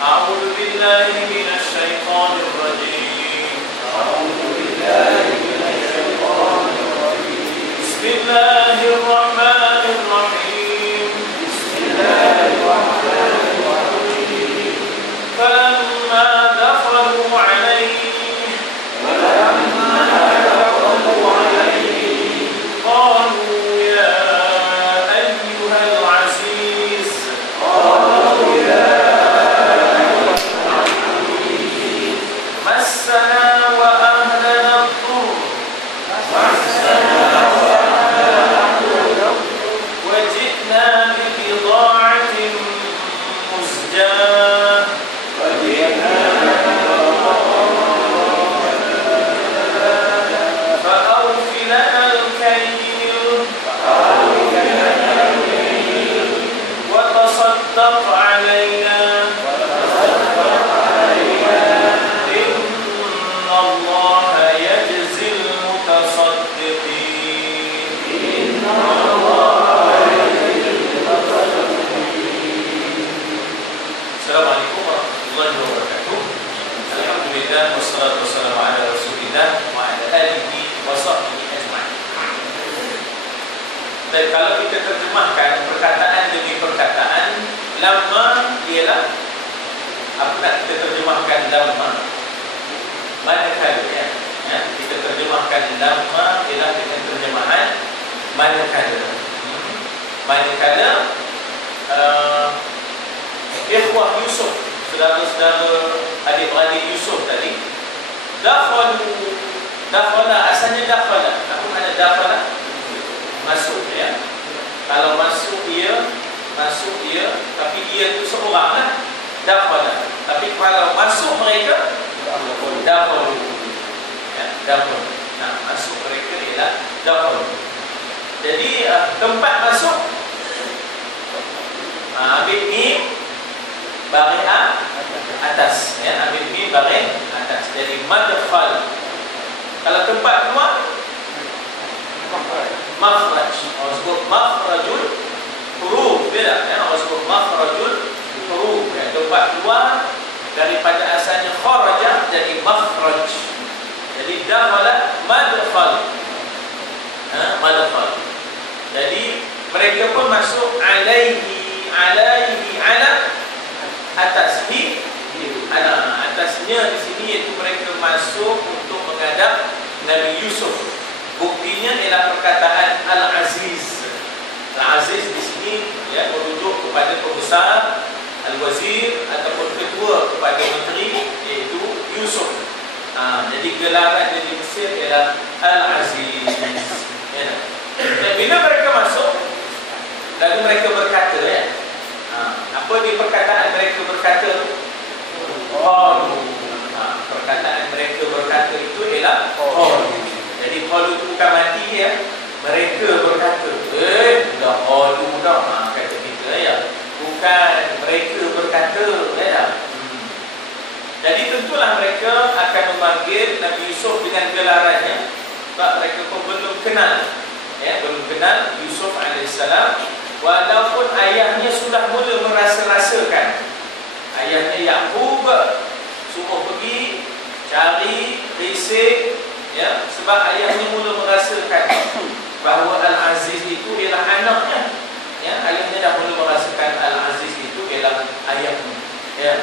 أعوذ بالله من الشيطان الرجيم. أعوذ بالله من الشيطان الرجيم. بسم الله الرحمن الرحيم. بسم الله الرحمن الرحيم. فلما دخلوا عليه قالوا يا أيها العزيز مسنا وأهلنا الضر وجئنا ببضاعة مزجاة فأوف لنا الكيل وتصدق علينا إن الله يجزي المتصدقين. Assalamualaikum warahmatullahi wabarakatuh. Alhamdulillah wassalatu wassalamu ala Rasulillah wa ala alihi wa sahbihi ajma'in. Dan kalau kita terjemahkan perkataan demi perkataan, lama ialah apa nak kita terjemahkan lama? Manakala ya. Kita terjemahkan lama ialah dengan terjemahan manakala. Manakala ikhwah Yusuf, saudara-saudara adik-beradik Yusuf tadi, dakhala, asalnya dakhala. Apa makna dakhala? Masuk ya. Kalau masuk dia, tapi dia tu seorang lah, dakhala. Tapi kalau masuk mereka, dakhalu. Ya, dakhalu. Nah, masuk mereka ialah dakhalu. Jadi tempat masuk ambil mim baris atas ya, ambil mim baris atas. Jadi madkhal. Kalau tempat keluar makhraj. Orang sebut makhrajul huruf, beda ya. Orang sebut makhrajul huruf ya, tempat keluar daripada asalnya kharaja jadi makhraj. Jadi dakhala madkhal. Madkhal. Jadi mereka pun masuk alaihi ala atas atasnya di sini, iaitu mereka masuk untuk menghadap Nabi Yusuf. Buktinya ialah perkataan Al-Aziz. Al-Aziz di sini ya merujuk kepada pembesar, Al-Wazir ataupun ketua kepada menteri, iaitu Yusuf. Jadi gelaran di Mesir ialah Al-Aziz. Ya. Dan bila mereka masuk, lalu mereka berkata ya. Apa di perkataan mereka berkata? Qalu. Perkataan mereka berkata itu ialah qalu. Jadi qalu itu bukan mati ya. Mereka berkata, dah qalu dah. Kata kita ya. Bukan mereka berkata ya. Jadi tentulah mereka akan memanggil Nabi Yusuf dengan gelarannya, sebab mereka pun belum kenal ya, belum kenal Yusuf alaihissalam. Walaupun ayahnya sudah mula merasa-rasakan, ayahnya Yaqub suruh pergi cari risik ya, sebab ayahnya mula merasakan bahawa Al-Aziz itu ialah anaknya ya. Ayahnya dah mula merasakan Al-Aziz itu ialah ayahnya ya.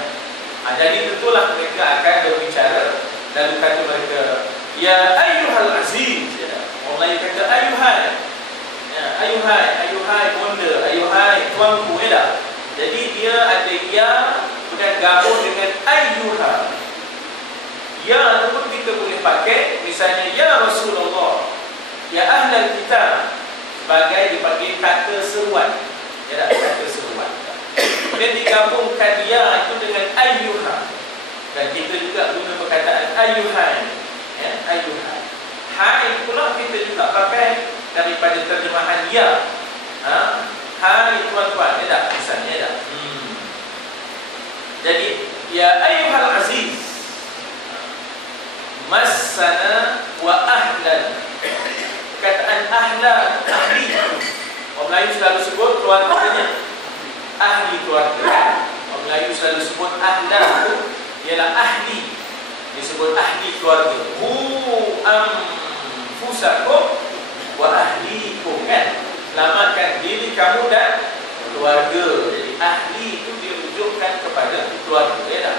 Jadi tentulah mereka akan berbicara. Lalu kata mereka, ya ayyuhal aziz ya. Orang lain kata ayuhai ya, ayuhai bonda, ayuhai tuanku ya. Jadi dia ada ya kemudian gabung dengan ayyuha. Ya ataupun kita boleh pakai misalnya ya Rasulullah, ya ahlal kitab, sebagai dipanggil kata seruan ya, kata seruan. Kemudian digabungkan ya itu dengan ayyuha. Dan kita juga guna perkataan ayyuhai ya, ayyuhai. Hai pula kita juga pakai daripada terjemahan ya. Hai tuan-tuan, ya tak? Misalnya ya tak? Jadi ya ayyuhal aziz massana wa ahlan. Perkataan ahlan, ahli. Orang Melayu selalu sebut keluarganya ahli keluarga. Orang Melayu selalu sebut ahlah tu ialah ahli. Disebut ahli keluarga. Hu anfusakum wa ahlikum, kan? Selamatkan diri kamu dan keluarga. Jadi ahli itu dirujukkan kepada keluarga, ya tak?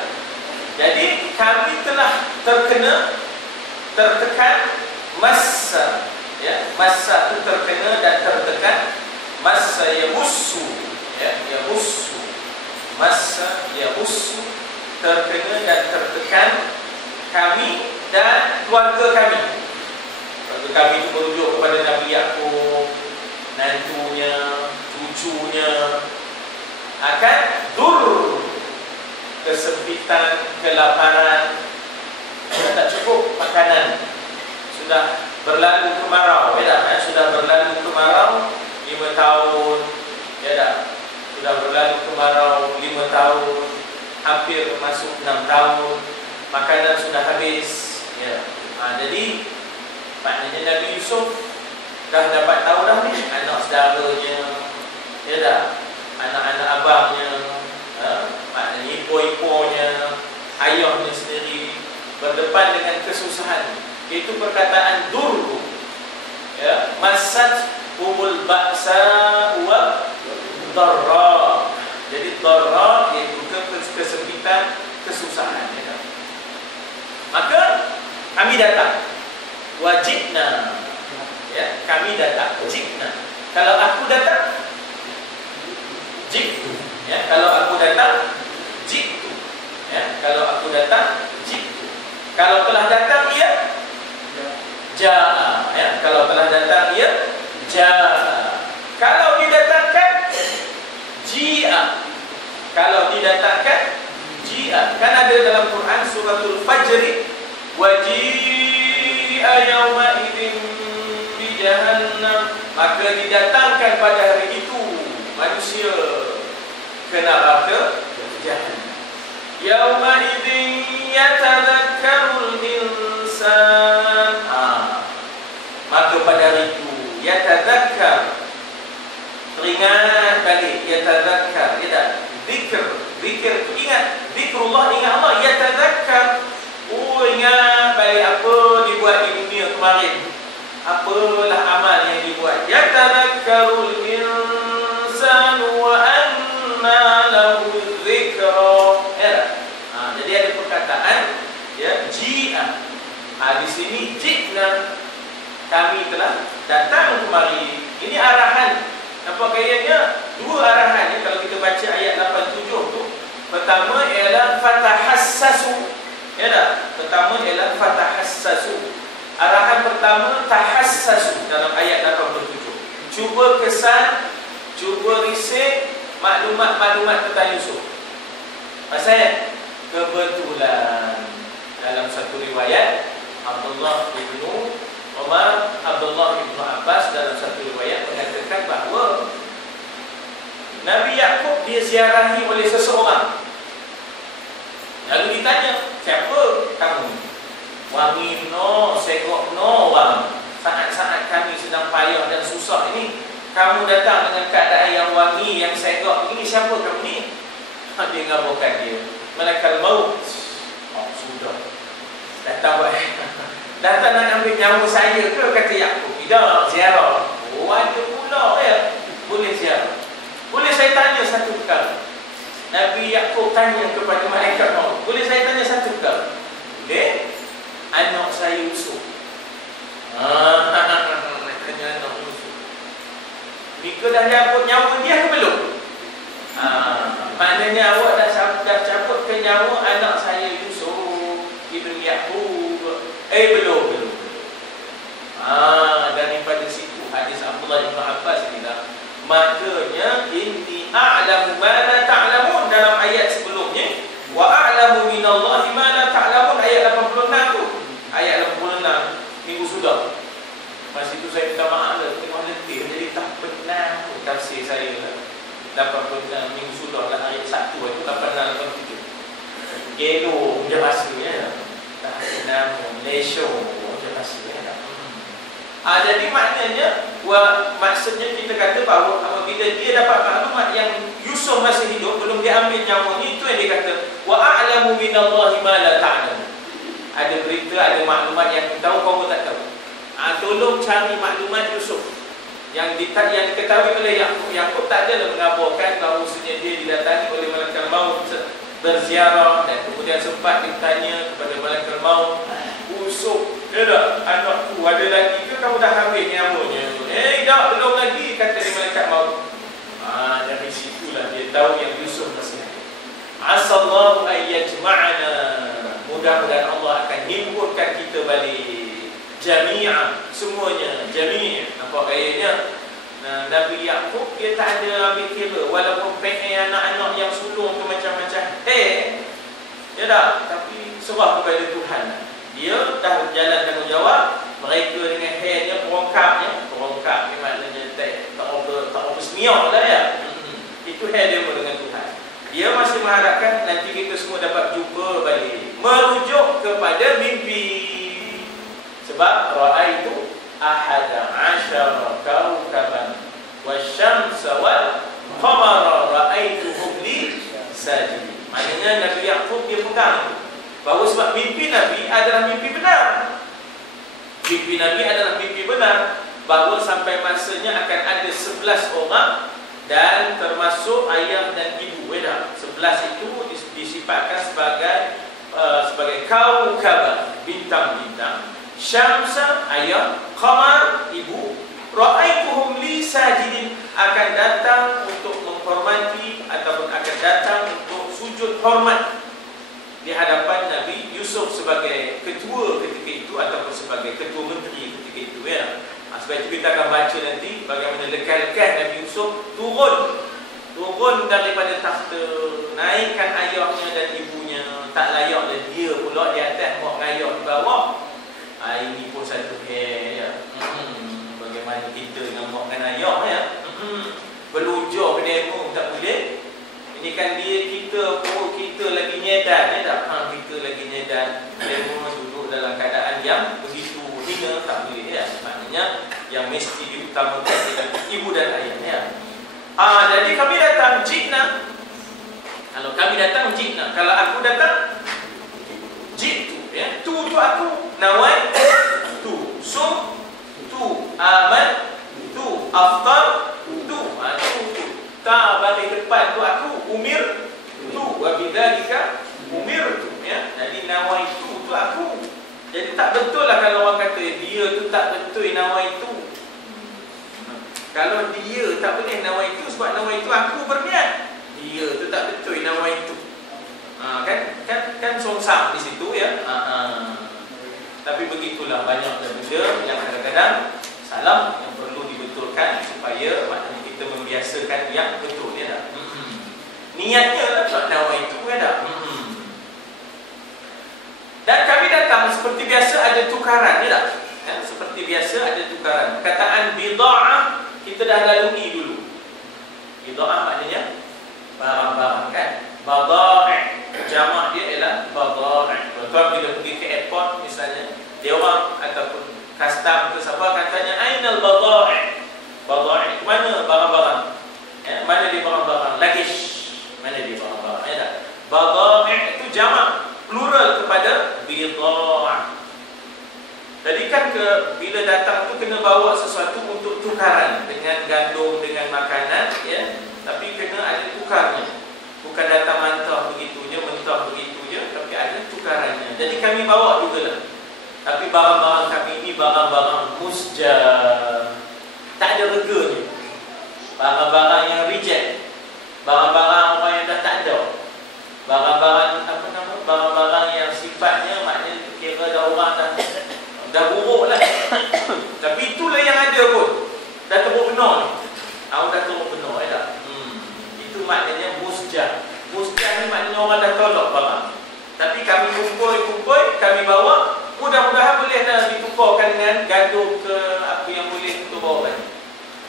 Jadi kami telah tertekan masa, ya, masa itu terkena dan tertekan. Masa yamussu, ya, yamussu, masa yamussu, terkena dan tertekan kami dan keluarga kami. Keluarga kami itu merujuk kepada Nabi Yaqub, nantunya, cucunya. Akan kesempitan, kelaparan, sudah tak cukup makanan, sudah berlalu kemarau, ya tak? Sudah berlalu kemarau 5 tahun, ya tak? Sudah berlalu kemarau 5 tahun, hampir masuk 6 tahun, makanan sudah habis, ya. Jadi maknanya Nabi Yusuf dah dapat tahu dah ni anak saudaranya, ya tak? Anak-anak abangnya, maknanya ipo-iponya, ayahnya sendiri berdepan dengan kesusahan. Itu perkataan durru, ya, masat umul ba'sa wa dharra. Jadi dharra iaitu kesempitan, kesusahan, ya. Maka kami datang, wajibna, ya, kami datang, jibna. Kalau aku datang, jitu, ya. Kalau aku datang, jitu, ya. Kalau aku datang, jitu. Kalau telah datang, ia ja'a, ya. Kalau telah datang, ia ja'a. Kalau didatangkan, ji'a. Kalau didatangkan, ji'a. Kan ada dalam Quran suratul Fajr, waji'a yawma idzin bi jahannam. Maka didatangkan pada hari itu manusia ke neraka jahannam. Yauma idzin yatadhakkarul insan. Maka pada hari itu yatadhakkar, teringat balik, yatadhakkar, ya tak? Zikr, ingat, zikrullah, ingat Allah, yatadhakkar. Ingat balik apa dibuat di dunia kemarin, apalah amal yang dibuat. Yatadhakkarul insan wa anna lahu dzikra. Ya. Jadi ada perkataan, ya, ji'a. Di sini jikna, kami telah datang kemari. Ini arahan. Apa kayaknya dua arahan, ya, kalau kita baca ayat 87 tu. Pertama ialah fatahassasu. Ya tak? Pertama ialah fatahassasu. Arahan pertama tahassasu dalam ayat 87. Cuba kesan, cuba risik maklumat-maklumat tentang Yusuf. Pasal kebetulan dalam satu riwayat Abdullah bin Umar, Abdullah bin Abbas dalam satu riwayat mengatakan bahawa Nabi Yaqub dia ziarahi oleh seseorang. Lalu ditanya, siapa kamu? Wangi no, segok no wang. Saat-saat kami sedang payah dan susah ini, kamu datang dengan keadaan yang wangi, yang segok. Ini siapa kamu ni? Dia ngabarkan dia, malaikat maut. Sudah. Datang buat datang nak ambil nyawa saya ke, kata Yaqub. Tidak, ziarah. Ada pula, ya. Boleh ziarah. Boleh saya tanya satu perkara? Nabi Yaqub tanya kepada malaikat maut, boleh saya tanya satu perkara? Boleh? Anak saya Yusuf. Tanya anak Yusuf. Mika dah cabut nyawa dia ke belum? Maknanya awak dah cabut ke nyawa anak saya Yusuf Ibn Yaqub. Belum. Daripada situ hadis Abdullah bin Abbas ini dah. Maknanya inni a'lamu ma la ta'lamun dalam ayat sebelumnya, wa a'lamu minallahi ma la ta'lamun ayat 86 tu. Ayat 86 minggu sudah. Masa itu saya minta maaf lah, memang letih jadi tak benar tafsir saya lah. 86 minggu sudah lah, ayat 1 itu 86 87. Gelo dia maksudnya. Tak benar Malaysia dia maksudnya. Jadi maknanya, maksudnya kita kata bahawa apabila dia dapat maklumat yang Yusuf Yusuf masih hidup, belum diambil nyawanya, itu yang dia kata, wa a'lamu minallahi ma la ta'lamu. Ada berita, ada maklumat yang kita tahu, kamu tak tahu. Tolong cari maklumat Yusuf yang diketahui oleh Yakub. Yakub tak ada mengabarkan bahawa dia didatangi oleh malaikat maut berziarah, dan kemudian sempat ditanya kepada malaikat maut, Yusuf, ya tak, anakku ada lagi ke, kamu dah ambil nyawanya? Tak, belum lagi, kata dia malaikat maut. Dari situlah dia tahu yang Yusuf masih ada. Asallahu ayyajma'ana, mudah-mudahan Allah akan himpunkan kita balik jami'ah, semuanya, jami'. Nampak gayanya? Nabi Yakub dia tak ada ambil kira, walaupun pengen anak-anak yang sulung tu macam-macam, ya tak, tapi serah kepada Tuhan. Dia dah jalan tanggungjawab, mereka dengan hairnya perongkapnya maknanya tak apa semiak lah ya. Itu hair dia dengan Tuhan. Dia masih mengharapkan nanti kita semua dapat jumpa balik, merujuk kepada mimpi. Sebab ra'aitu ahada asyara kawkaban wasyamsa wal qamara ra'aituhum li sajidin. Maknanya Nabi Yakub dia pegang bahawa sebab mimpi Nabi adalah mimpi benar. Mimpi Nabi adalah mimpi benar, bahawa sampai masanya akan ada 11 orang dan termasuk ayah dan ibu. 11 itu disifatkan sebagai kaukab, bintang-bintang. Syamsa ayah, qamar ibu, ra'aituhum li sajidin, akan datang untuk menghormati ataupun akan datang untuk sujud hormat di hadapan Nabi Yusuf sebagai ketua ketika itu ataupun sebagai ketua menteri ketika itu ya. Sebab itu kita akan baca nanti bagaimana lekas-lekas Nabi Yusuf turun daripada takhta, naikkan ayahnya dan ibunya, tak layak dan dia pula di atas buat ngayah di bawah. Ini pun satu ya. Bagaimana kita dengan buatkan ayah ya. Berlujar ke demo tak boleh. Ini kan dia kita lagi nyedan ya tak? Kita lagi nyedan, demo duduk dalam keadaan yang begitu hina, tak boleh ya. Maknanya yang mesti diutamakan adalah ibu dan ayah ya. Jadi kami datang jitna. Kalau kami datang jitna, kalau aku datang jitu ya. Tu aku, nawai tu, sum tu, aman tu, aftar tu. Tak balik depan tu aku, umir tu, wabidzalika umir tu ya. Jadi nawai tu aku. Jadi tak betul lah kalau orang kata dia tu tak betul nawai tu. Kalau dia tak boleh nawai tu sebab nawai tu aku berniat. Dia tu tak betul nawai tu. Kan songsam di situ ya. Tapi begitulah banyak benda yang kadang-kadang salah yang perlu dibetulkan supaya maknanya kita membiasakan yang betul ya tak? Niatnya tak nawai tu ya tak? Dan kami datang seperti biasa ada tukaran ya tak? Seperti biasa ada tukaran. Perkataan bida'ah kita dah lalui dulu. Bida'ah maknanya barang-barang kan. Badai' jamak dia ialah badai'. Tuan bila pergi ke airport misalnya, dia orang ataupun custom tu siapa akan tanya ainal badai'. Badai' mana barang-barang? Mana dia barang-barang? Luggage. Mana dia barang-barang? Ya tak? Badai' itu jamak, plural kepada bida'ah. Jadi kan bila datang tu kena bawa sesuatu untuk tukaran dengan gandum, dengan makanan ya. Tapi kena ada tukarnya. Bukan datang mentah begitunya, mentah begitunya, tapi ada tukarannya. Jadi kami bawa jugalah. Tapi barang-barang kami ini barang-barang musjah. Tak ada reganya. Barang-barang yang reject. Barang-barang orang yang dah tak ada. Barang-barang barang-barang yang sifatnya maknanya kira dah orang dah buruk lah. Tapi itulah yang ada pun. Dah teruk benar ni. Dah teruk benar tak? Itu maknanya musjah. Musjah ni maknanya orang dah tolak barang. Tapi kami kumpul, kami bawa. Mudah-mudahan boleh dah ditukarkan dengan gandum ke apa yang boleh untuk bawa balik.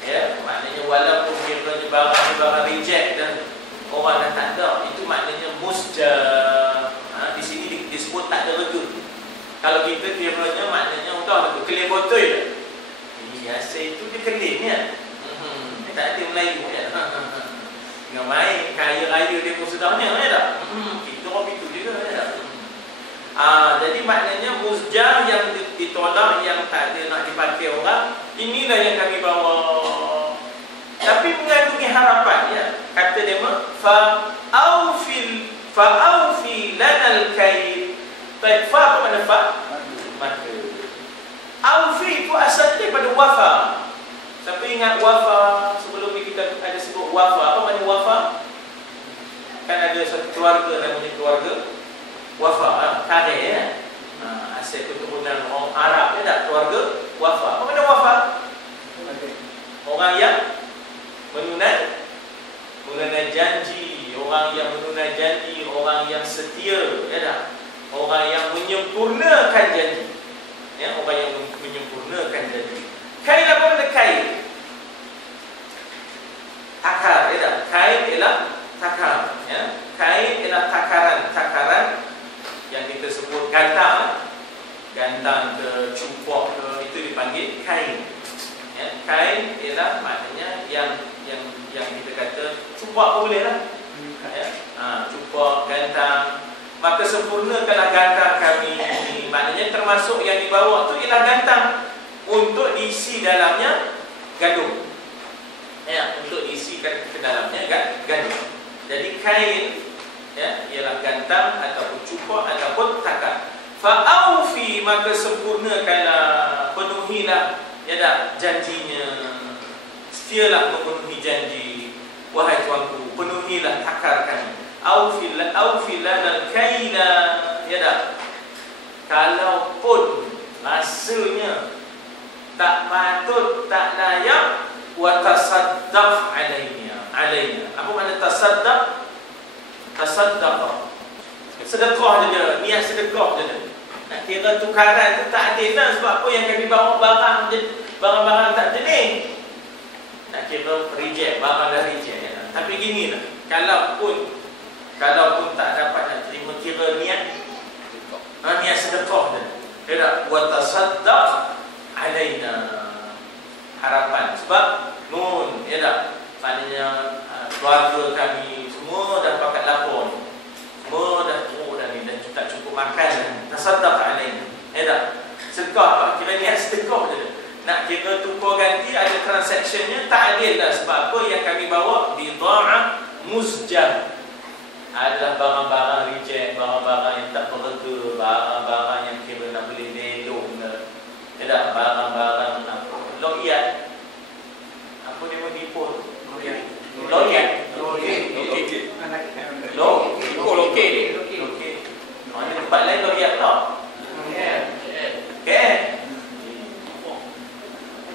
Ya, maknanya walaupun kiranya barang reject dan orang dah tak ada, itu maknanya musjah. Di sini disebut tak ada rega. Kalau kita kiranya maknanya udah tu kelih botol dah. Ini biasa itu dia kelih ya. Tak ada Melayu ya. Dengan main kaya raya dia pun sudahnya, ya tak? Kita orang itu juga, ya tak? Jadi maknanya muzjah yang ditolak, yang tak ada nak dipakai orang, inilah yang kami bawa. Tapi mengandungi harapan, ya. Kata dia fa'aufi lanal kail. Baik, fa apa makna fa? Maka aufi itu asalnya daripada wafa. Siapa ingat wafa? Sebelum ni kita ada sebut wafa. Apa makna wafa? Kan ada satu keluarga namanya keluarga wafa, kare, ya. Asal keturunan orang Arab, ya tak? Keluarga wafa. Apa makna wafa? Orang yang menunai janji, orang yang menunai janji, orang yang setia, ya tak? Orang yang menyempurnakan janji, ya, orang yang menyempurnakan janji. Kail apa makna kail? Takar, ya tak? Kail ialah takar, ya. Kail ialah takaran yang kita sebut gantang ke cupok ke, itu dipanggil kail. Ya, kail ialah maknanya yang kita kata cupok pun boleh lah. Ya, cupok, gantang. Maka sempurnakanlah gantang kami. Maknanya termasuk yang dibawa tu ialah gantang untuk diisi dalamnya gandum. Ya, untuk diisi ke dalamnya gandum. Jadi kain, ya, ialah gantang ataupun cupok ataupun takar. Fa'aufi, maka sempurnakanlah, penuhilah, ya tak, janjinya. Setialah memenuhi janji, wahai tuanku, penuhilah takar kami. Aufi lanal kaila, ya tak. Kalaupun rasanya tak patut, tak layak, wa tasaddaq alaina. Apa makna tasaddaq? Tasaddaq, sedekah je, niat sedekah je. Nak kira tukaran tu tak adil lah. Sebab apa? Yang kami bawa barang-barang tak jenis. Nak kira reject, barang dah reject, ya. Tapi gini lah, kalaupun tak dapat nak terima, kira niat sedekah je, ya tak? Wa tasaddaq alaina, harapan. Sebab nun, ya tak, maknanya keluarga kami semua dah pakat lapor, semua dah teruk dah ni, dah tak cukup makan. Tasaddaq alaina, ya tak? Sedekah, kira niat sedekah je. Nak kira tukar ganti, ada transaksinya, tak adil lah. Sebab apa? Yang kami bawa bida'ah muzjah, adalah barang-barang reject, barang-barang yang tak berharga, barang-barang yang kira nak boleh belok, ya tak? Barang-barang loyat. Apa dia menipun? Loyat. Mana tempat lain loyat tak? Okay.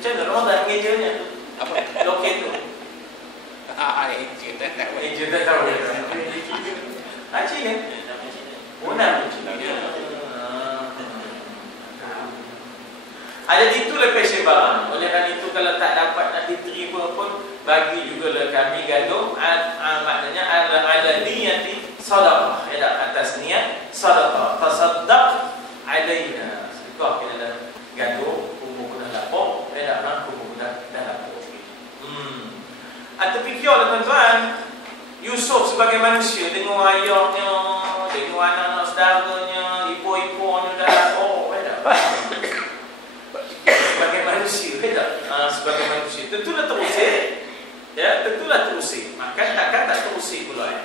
Macam mana orang tak ngejanya? Apa? Loket tu. Ejen tak tahu. Haji kan? Unang. Ada itulah passion barang. Oleh kerana itu kalau tak dapat nak diterima pun, bagi jugalah kami gandum. Maknanya ada niyati sadaqah, ya, atas niat sadaqah. Tasaddaq alaina. Sedekah kita dah gandum, umur dah lapor, ya tak, umur dah lapor. Atau fikirlah tuan-tuan, Yusuf sebagai manusia, tengok ayahnya, tengok anak-anak saudaranya, ibu-ibunya dah lapor, ya tak? Sebagai manusia, ya tak? Sebagai manusia, tentulah terusik, ya, tentulah terusik. Takkan tak terusik pula, ya.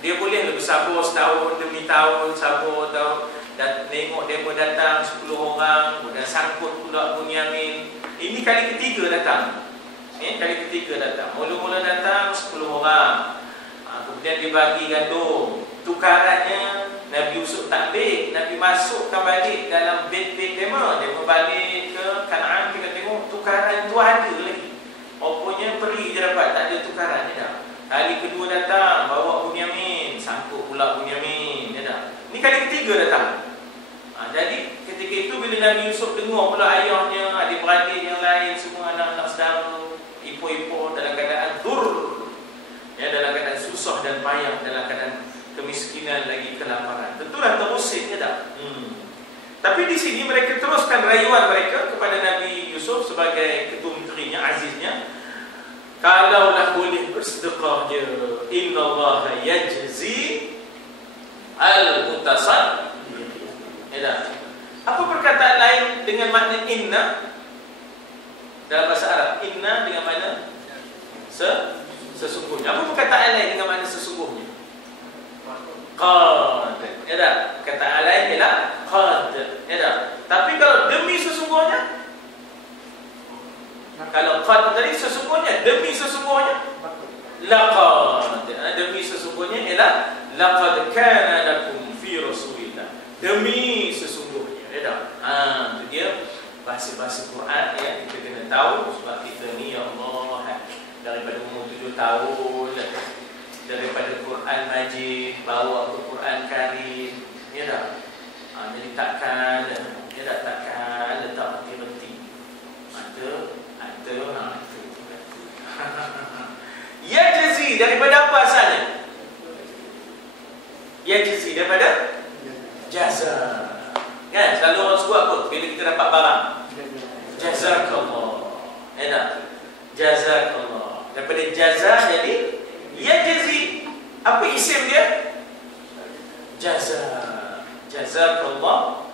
Dia boleh bersabar setahun demi tahun, sabar tahun, dan tengok dia pun datang 10 orang, kemudian sangkut pula Bunyamin. Ini kali ketiga datang. Kali ketiga datang. Mula-mula datang 10 orang. Kemudian dibagi gandum. Tukarannya Nabi Yusuf tak ambil, Nabi masukkan balik dalam bait-bait tema. Dia balik ke Kanaan, kita tengok tukaran tu ada lagi. Rupanya peri je dapat, tak ada tukaran je dah. Kali kedua datang, bawa Bunyamin, sangkut pula Bunyamin, ya dah. Ini kali ketiga datang. Jadi ketika itu bila Nabi Yusuf dengar pula ayahnya, adik-beradik yang lain, semua anak-anak saudara, ibu-ibu dalam keadaan ya, dalam keadaan susah dan payah, dalam keadaan kemiskinan lagi kelaparan, tentulah terusik, ya tak? Tapi di sini mereka teruskan rayuan mereka kepada Nabi Yusuf sebagai ketua menterinya, aziznya. Kalaulah boleh bersedekah je. Innallaha yajzi al-mutasaddiqin. Ya. Apa perkataan lain dengan makna inna dalam bahasa Arab? Inna dengan makna sesungguhnya. Apa perkataan lain dengan makna sesungguhnya? Qad. Ya dah. Perkataan lain ialah qad. Ya dah. Tapi kalau demi sesungguhnya, kalau qad tadi sesungguhnya, demi sesungguhnya, laqad. Demi sesungguhnya ialah laqad kana lakum fi rasulillah. Demi sesungguhnya. Ya dah. Itu dia bahasa-bahasa Quran yang kita kena tahu. Sebab kita ni, ya Allah, daripada umur 7 tahun, daripada Quran Majid bawa ke Quran Karim, ya dah. Jadi takkan letak reti-reti. Ada Yajzi daripada apa asalnya? Yajzi daripada jaza. Kan selalu orang sebut apa bila kita dapat barang? Jazakallah. Ya tak? Jazakallah. Daripada jaza jadi yajzi. Apa isim dia? Jaza. Jazakallah.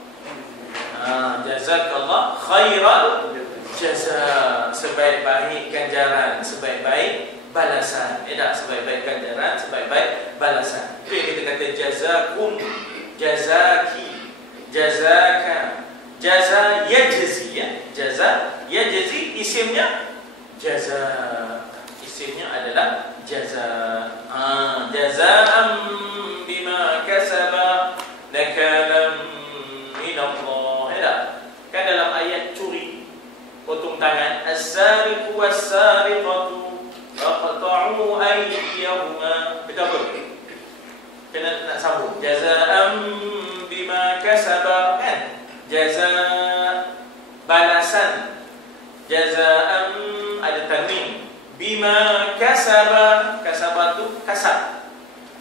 Jazakallah khairal jaza. Sebaik-baik ganjaran, sebaik-baik balasan. Tak? Sebaik-baik ganjaran, sebaik-baik balasan. Itu yang kita kata jazakum, jazaki, jazaka, jaza yajzi, ya. Jaza yajzi, isimnya jaza. Isimnya adalah jaza. Jazaan bima kasaba nakalam minallah. Ya. Kan dalam ayat curi, potong tangan, as-sariqu was-sariqatu faqta'u aydiyahuma. Betul apa? Kena nak sambung. Jazaa'an bima kasaba, kan? Jaza balasan. Jazaa'an ada tanwin. Bima kasaba. Kasaba tu kasab.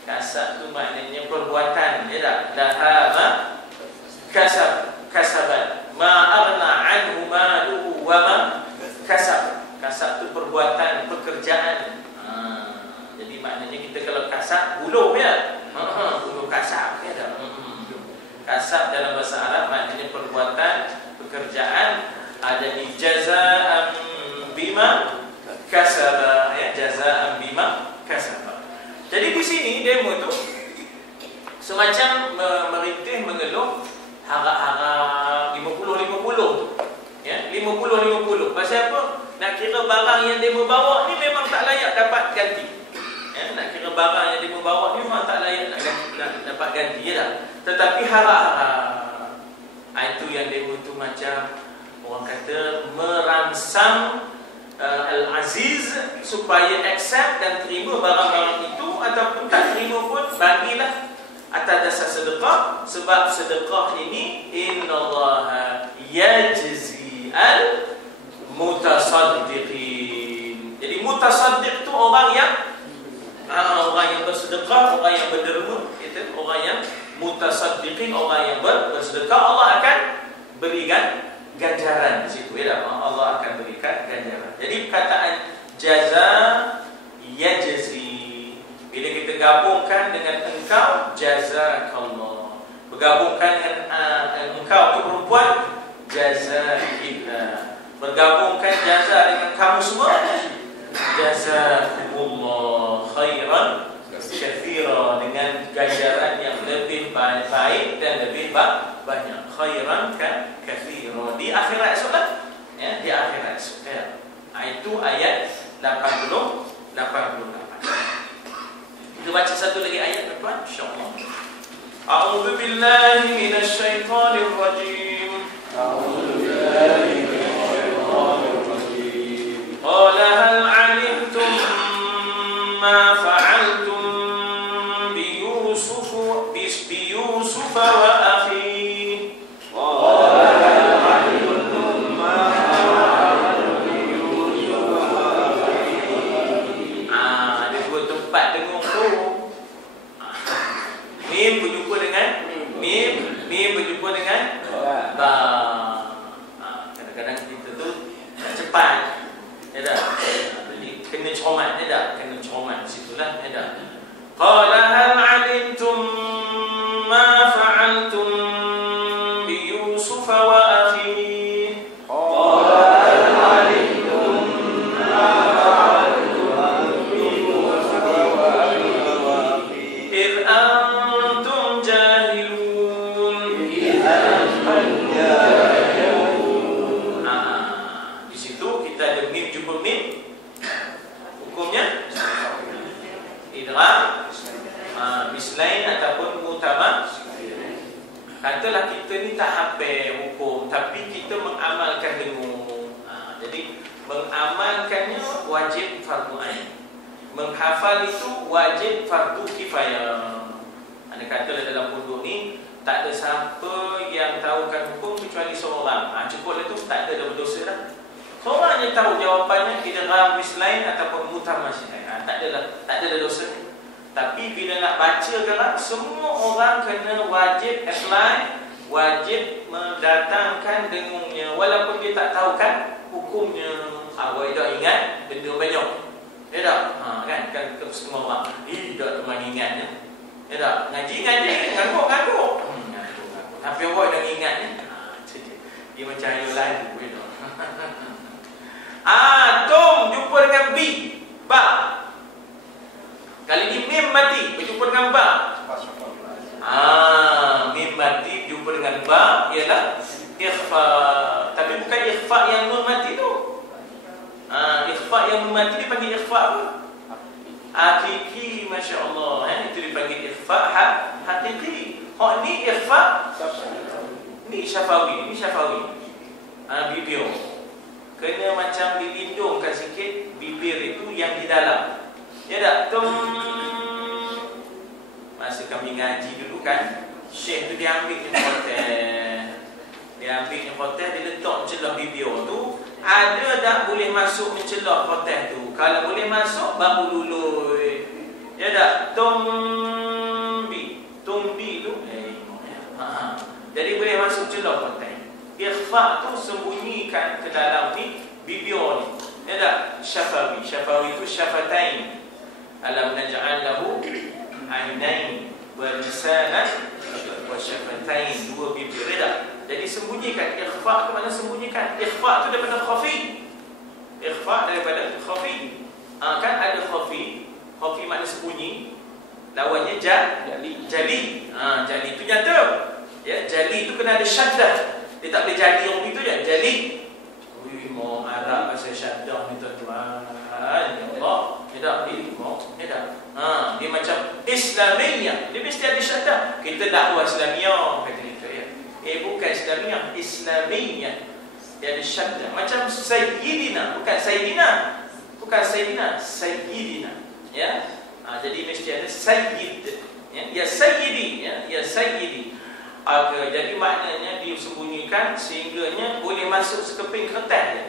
Kasab tu maknanya perbuatan, ya tak? Laha kasab, kasaban. Ma aghna anhu maluhu wa ma kasab. Kasab tu perbuatan, pekerjaan. Jadi maknanya kita kalau kasab, buluh ya. Buluh kasab ya dah. Kasab dalam bahasa Arab maknanya perbuatan, pekerjaan. Ada di jazaan bima kasaba, ya, jazaan bima kasaba. Jadi di sini demo tu semacam merintih mengeluh harap-harap 50-50 ya, 50-50. Pasal apa? Nak kira barang yang demo bawa ni memang tak layak dapat ganti. Ya, nak kira barang yang demo bawa ni memang tak layak nak dapat ganti, ya tak? Tetapi harap-harap itu yang demo tu macam orang kata merangsang Al-Aziz supaya accept dan terima barang-barang itu, ataupun tak terima pun bagilah atas dasar sedekah. Sebab sedekah ini innallaha yajzi al-mutasaddiqin. Jadi mutasaddiq itu orang yang bersedekah, orang yang berderma. Itu orang yang mutasaddiqin, orang yang bersedekah. Allah akan berikan ganjaran di situ, ya. Allah akan berikan ganjaran. Jadi perkataan jaza yajzi, bila kita gabungkan dengan engkau, jazakallah. Bergabungkan dengan engkau tu perempuan, jazakillah. Bergabungkan jaza dengan kamu semua, jazakumullah khairan katsira, dengan ganjaran yang lebih baik dan lebih banyak. Khairan katsira di akhirat solat, ya, di akhirat solat. Itu ayat 88. Kita baca satu lagi ayat depan, insya-Allah. A'udzu billahi minasy syaithanir rajim. A'udzu billahi minasy syaithanir rajim. Qala hal 'alimtum ma fa'altum bi Yusuf wa akhihi. Qala hal 'alimtum ma fa'altum bi Yusuf wa akhihi. Ada dua tempat dengung tu. Mim berjumpa dengan mim berjumpa dengan ba. Kadang-kadang kita tu cepat, ya tak? Jadi kena comat, ya tak? Kena comat di situlah, ya tak? Qala hal alimtum ma fa'altum bi Yusuf wa akhihi. Qala hal alimtum ma fa'altum bi Yusuf wa akhihi Id antum jahilun. id antum jahilun. Di situ kita ada mim jumpa mim. Hukumnya idgham mislain ataupun mutamam. Katalah kita ni tak hafal hukum, tapi kita mengamalkan dengung. Jadi mengamalkannya wajib fardu ain. Menghafal itu wajib fardu kifayah. Anda katalah dalam pondok ni tak ada siapa yang tahukan hukum kecuali seorang. Cukuplah tu, tak ada berdosa dah. Seorang yang tahu jawapannya idgham mislain ataupun mutamam. Tak ada dosa. Tapi bila nak baca kan, semua orang kena wajib apply, wajib mendatangkan dengungnya, walaupun dia tak tahu kan hukumnya. Awak dah ingat benda banyak, ya tak? Kan semua orang dah memang ingatnya, ya tak? Ngaji ngangguk. Tapi awak dah ingatnya. Dia macam ayo lalu, ya tak? Tom jumpa dengan B, ba. Kali ni mim mati berjumpa dengan ba. Mim mati jumpa dengan ba ialah ikhfa. Tapi bukan ikhfa yang nun mati tu. Ikhfa yang nun mati dipanggil ikhfa apa? Hakiki, masya-Allah. Itu dipanggil ikhfa hakiki. Ni ikhfa ni syafawi, bibir. Kena macam dilindungkan sikit bibir itu yang di dalam. Ya tak? Masa kami ngaji dulu kan, syekh tu dia ambil ni khoteh, dia letak celah bibir tu. Ada tak boleh masuk mencelah khoteh tu? Kalau boleh masuk, baru lului. Ya tak? Tumbi tu jadi boleh masuk celah khoteh. Ikhfa tu sembunyikan ke dalam ni bibir ni. Ya tak? Syafawi itu syafatain. Alam naj'al lahu ainain wa lisanan wa syafatain, dua bibir. Jadi sembunyikan. Ikhfa tu mana sembunyikan? Ikhfa tu daripada khafi. Kan ada khafi makna sembunyi, lawannya jali. Jali tu nyata. Ya, jali tu kena ada syaddah. Dia tak boleh jadi orang itu je. Jali. Mau Arab bahasa syaddah ni tuan-tuan. Ya Allah. Dia macam Islamiyah. Dia mesti ada syaddah. Kita dakwah Islamiyah kata kita, ya. Bukan Islamiyah. Dia ada syaddah. Macam Sayyidina. Bukan Sayyidina. Ya. Jadi mesti ada Sayyid. Ya Sayyidi. Ya Sayyidi. Jadi maknanya disembunyikan sehingganya boleh masuk sekeping kertas dia.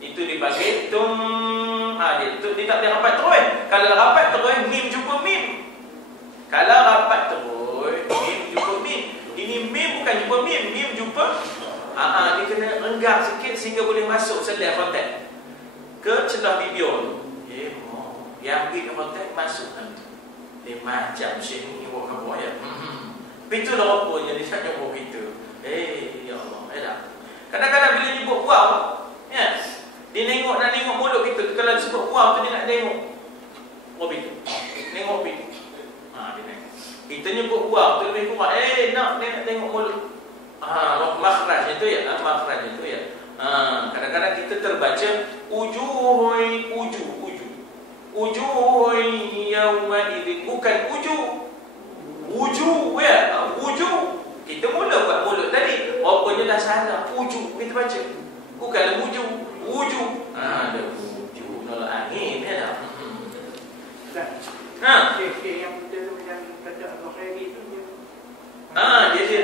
Itu dipanggil dia tak boleh rapat terus. Kalau rapat terus, mim jumpa mim. Kalau rapat terus, mim jumpa mim. Ini mim bukan jumpa mim jumpa. Dia kena renggang sikit sehingga boleh masuk selai kertas ke celah bibir. Yang ambil kertas masuk nanti. Dia macam syekh ni buat apa ya? Itulah rupanya dia tak jumpa kita. Ya Allah. Kadang-kadang bila nyebut wow, ya, dia nak nengok mulut kita. Kalau disebut wow tu dia nak tengok. Itu. Nengok itu. Dia tengok. Kita nyebut wow tu lebih kurang. Nak tengok mulut. Makhraj itu ya. Makhraj itu ya. Kadang-kadang kita terbaca ujuh yauma idzin, bukan wujuh ya. Wujuh. Kita mula buat mulut tadi. Rupanya dah salah. Wujuh kita baca. Bukan wujuh. Ada wujuh nolak angin ya. Yang betul yang kata Al-Khairi itu dia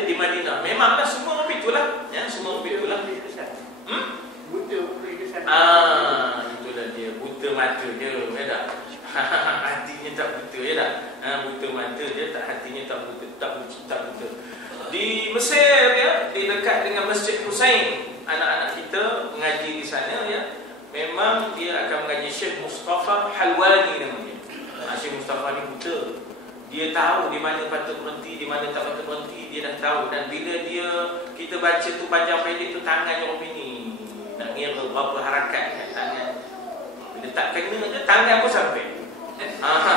di Madinah. Memanglah semua orang itulah. Ya, semua orang itulah. Buta ke sana. Itulah dia. Buta mata dia. Ya tak? Hatinya tak buta, ya tak? Buta mata dia, tak, hatinya tak buta. Di Mesir ya, di dekat dengan Masjid Husain, anak-anak kita mengaji di sana ya. Memang memang dia akan mengaji Syekh Mustafa Halwani namanya. Syekh Mustafa ni buta. Dia tahu di mana patut berhenti, di mana tak patut berhenti, dia dah tahu. Dan bila kita baca tu panjang pendek tu tangannya orang ini nak ngira berapa harakat kat tangan. Bila tak kena je tangan pun sampai.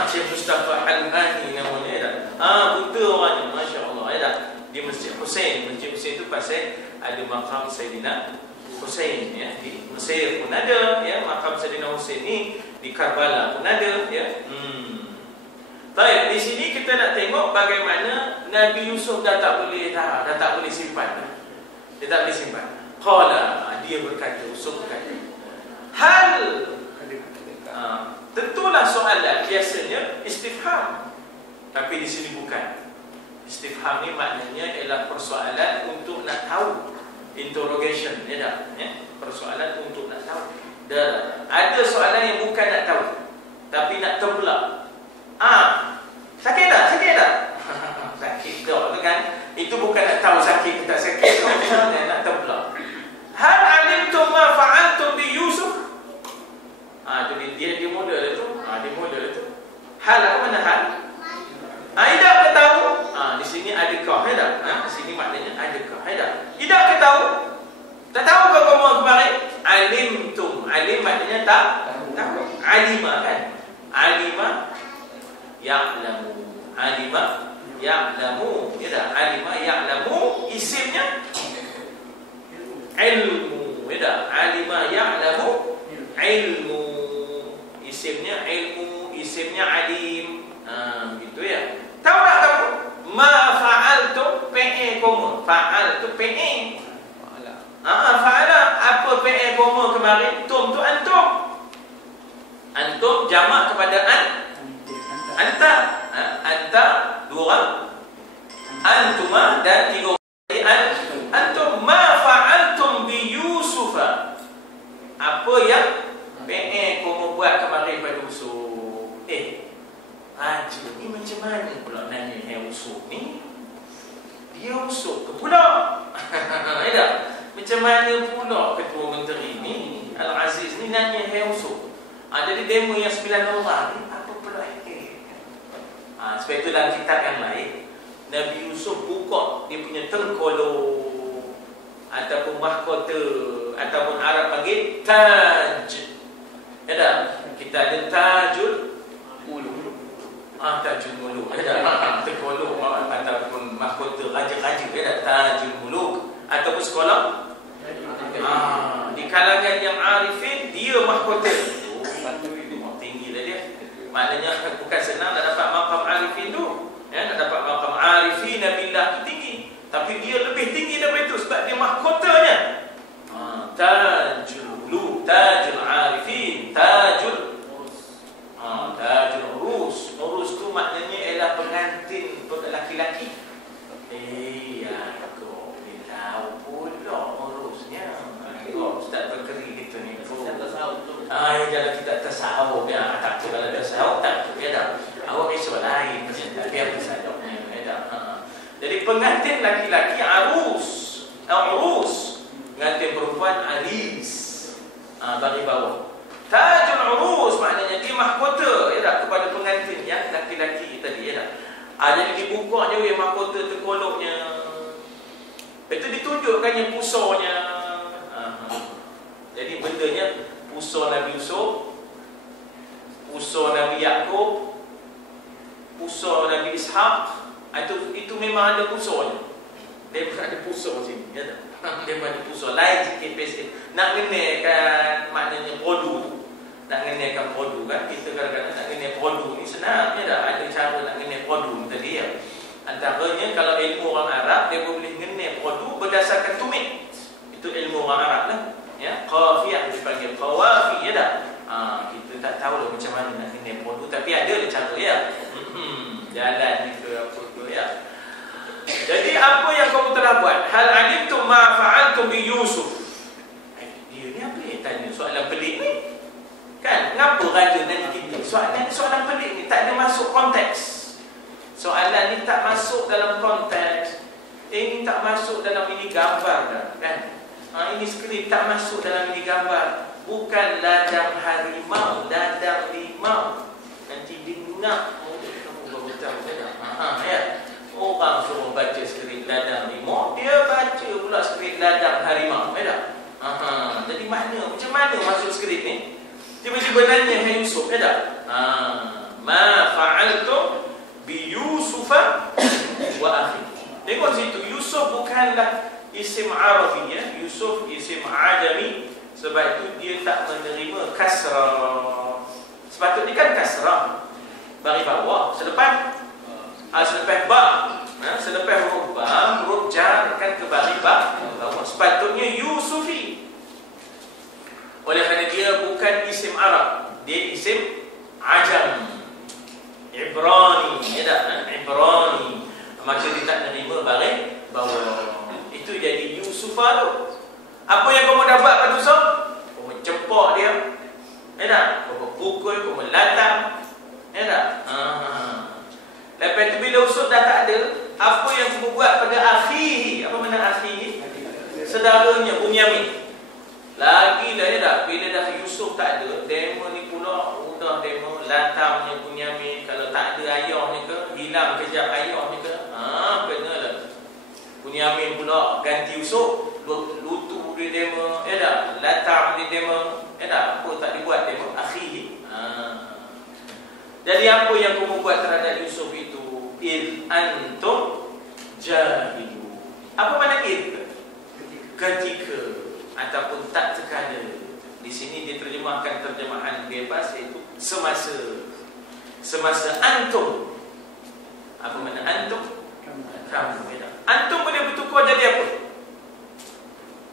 Syekh Mustafa Halwani namanya dah. Buta orangnya, masya-Allah dah. Di Masjid Husain. Masjid Husain tu pasal ada makam Sayyidina Husain ya. Di Mesir pun ada ya, makam Sayyidina Husain ni di Karbala pun ada ya. Baik, di sini kita nak tengok bagaimana Nabi Yusuf dah tak boleh simpan. Dia tak boleh simpan. Qala, dia berkata, Yusuf berkata, hal tentulah soalan biasanya istifham. Tapi di sini bukan. Istifham ni maknanya ialah persoalan untuk nak tahu. Interrogation, ya tak? Ya? Persoalan untuk nak tahu. Ada soalan yang bukan nak tahu, tapi nak terbelah. Sakit tak? Sakit tak? Sakit tak kan? Itu bukan nak tahu sakit ke tak sakit. Nak terbelah. Hal alimtum ma fa'altum bi Yusuf? Dia model itu. Dia model itu. Hal apa mana hal? Ida ke tahu? Di sini adakah? Ya tak? Di sini maknanya adakah? Ya tak? Ida ke tahu? Tak tahu ke kamu kemarin? Alimtum. Alim maknanya tak tahu. Alima kan? Alima ya'lamu. Alima ya'lamu. Ya tak? Alima ya'lamu. Isimnya ilmu. Ya tak? Alima ya'lamu ilmu. Isimnya ilmu. Isimnya alim. Gitu ya. Tahu tak kamu? Ma fa'altum PE koma. Fa'al tu PE. Fa'ala. Apa PE koma kemarin? Tum tu antum. Antum jamak kepada anta. Anta dua orang. Antuma dan tiga orang. Antum ma fa'altum bi Yusufa. Apa yang PE koma buat kemarin pada Yusuf? Ni macam mana pula nanya Yusuf ni? Dia Yusuf ke pula? Macam mana pula Ketua Menteri ni Al-Aziz ni nanya Yusuf? Jadi demo yang 9 orang ni apa pula sebab itu dalam kitab yang lain Nabi Yusuf buka dia punya tengkolo ataupun mahkota ataupun Arab panggil taj. Kita ada tajul ulu. Tajul muluk. Tengkolo ataupun mahkota raja-raja. Tajul muluk ataupun sekolah. Di kalangan yang arifin dia mahkota. Tinggi dah dia. Maknanya bukan senang nak dapat maqam arifin tu. Nak dapat maqam arifin billah tu tinggi. Tapi dia lebih tinggi daripada itu sebab dia mahkotanya. Tajul muluk, tajul arifin, tajul urus. Urus tu maknanya ialah pengantin lelaki-lelaki. Kau dia tahu pula urusnya. Ustaz berkeri gitu ni. Jangan kita tersahau. Tak tu kalau tersahau tak tu. Awak isu lain. Biar bersadok. Jadi pengantin lelaki-lelaki arus. Urus. Pengantin perempuan aris. Bagi bawah. Tajul urus maknanya dia mahkota kepada pengantin yang lelaki-lelaki tadi jadi dibuka je mahkota terkoloknya. Itu ditunjukkannya pusarnya. Jadi bendanya pusar Nabi Yusuf, pusar Nabi Yaqub, pusar Nabi Ishaq. Itu memang ada pusarnya. Dia bukan ada pusar sini dia ada pusar lain sikit. Nak kenakan maknanya produ. Nak kenakan produ kan. Kita kadang-kadang nak kenal produ ni senang. Ada cara nak kenal produ tadi Antaranya kalau ilmu orang Arab dia boleh kenal produ berdasarkan tumit. Itu ilmu orang Arab lah. Qafiyah dipanggil qawafi kita tak tahu lah macam mana nak kenal produ, tapi ada cara jalan itu apa tu Jadi apa yang kamu telah buat? Hal alimtum ma fa'altum bi Yusuf? Dia ni apa yang tanya soalan pelik ni? Kan? Kenapa raja nanya kita? Soalan pelik ni tak ada masuk konteks. Soalan ni tak masuk dalam konteks. Ini tak masuk dalam ini gambar dah, kan? Ini skrip tak masuk dalam ini gambar. bukan ladang harimau, ladang limau. Nanti dengar kamu berhutang saya. Ya. Orang suruh baca skrip ladang limau, dia baca pula skrip ladang harimau. Ya. Jadi macam mana masuk skrip ni? Tiba-tiba nanya Hai Yusuf, ya tak? Ma fa'altum bi Yusufa wa akhi. Tengok situ, Yusuf bukanlah isim Arabi, ya. Yusuf isim Ajami. Sebab itu dia tak menerima kasrah. Sepatutnya kan kasrah bagi bawah, selepas ba, selepas huruf ba, huruf jar kan ke bagi bawah. Sepatutnya Yusufi. Oleh kerana dia bukan isim Arab, dia isim Ajam, Ibrani, ya tak? Ibrani. Maka dia tak menerima balik bawah. Itu jadi Yusufah tu. Apa yang kamu dapat pada Yusuf? Kamu cempak dia, ya tak? Kamu pukul, kamu latam, ya tak? Lepas tu bila Yusuf dah tak ada, apa yang kamu buat pada akhihi? Apa makna akhihi? Saudaranya Bunyamin. Lagilah, ya tak? Bila dah Yusuf tak ada, demo ni pula udah demo latamnya Bunyamin. Kalau tak ada ayahnya ke, hilang kejap ayahnya ke, kenalah Bunyamin pula ganti Yusuf. Lutu dia demo, ya tak? Latam dia demo, ya tak? Apa tak dibuat demo akhihi. Jadi apa yang kamu buat terhadap Yusuf itu? Il antum jahilun. Apa makna il? Ketika ataupun tak sekala. Di sini diterjemahkan terjemahan bebas, iaitu semasa. Semasa antum. Apa makna antum? Kamu. Antum boleh bertukar jadi apa?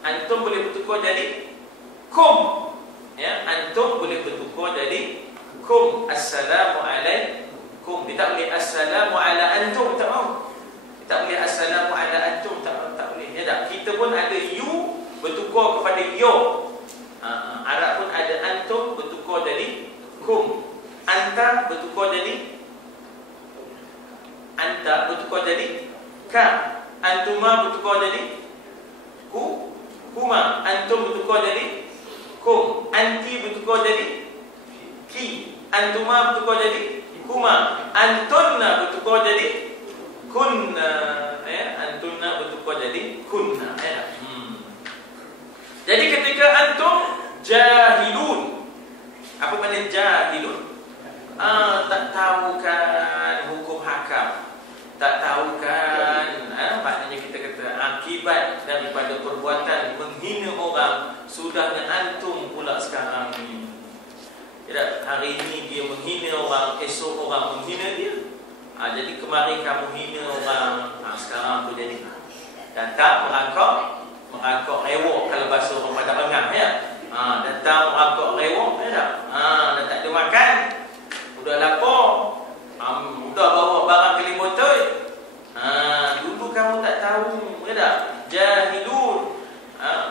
Antum boleh bertukar jadi kum. Ya, antum boleh bertukar jadi kum. Assalamualaikum. Dia tak boleh assalamu ala antum, tak mahu. Dia tak boleh assalamu ala antum, tak boleh. Ya tak? Kita pun ada you bertukar kepada yo. Arab pun ada antum bertukar jadi kum. Anta bertukar jadi anta, bertukar jadi ka. Antuma bertukar jadi kuma. Antum bertukar jadi kum. Anti bertukar jadi ki. Antuma bertukar jadi kuma. Antunna bertukar jadi kunna. Ya, antunna bertukar jadi kunna. Ya. Jadi ketika antum jahilun. Apa makna jahilun? Tak tahu kan hukum hakam. Tak tahu kan, maknanya kita kata akibat daripada perbuatan menghina orang, sudahnya antum pula sekarang ni. Ya, hari ini dia menghina orang, esok orang menghina dia. Jadi kemarin kamu hina orang, sekarang tu jadi datang merangkak rewok, kalau bahasa orang pada Rengah, ya. Datang merangkak rewok, ya tak? Dah tak ada makan, udah lapar, udah bawa barang ke limotoi. Dulu kamu tak tahu, ya tak? Jahilun.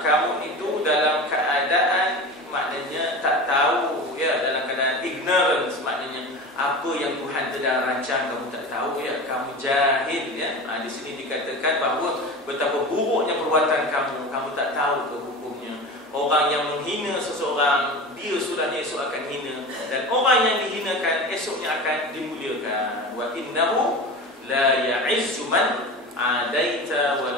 Kamu itu dalam keadaan, maknanya tak tahu, ya, dalam keadaan ignorance, maknanya apa yang Tuhan telah rancang kamu tak tahu, ya, kamu jahil, ya. Di sini dikatakan bahawa betapa buruknya perbuatan kamu tak tahu ke hukumnya. Orang yang menghina seseorang, dia sudahnya esok akan hina, dan orang yang dihinakan esoknya akan dimuliakan. Wa innahu la ya'izzu man adaita wa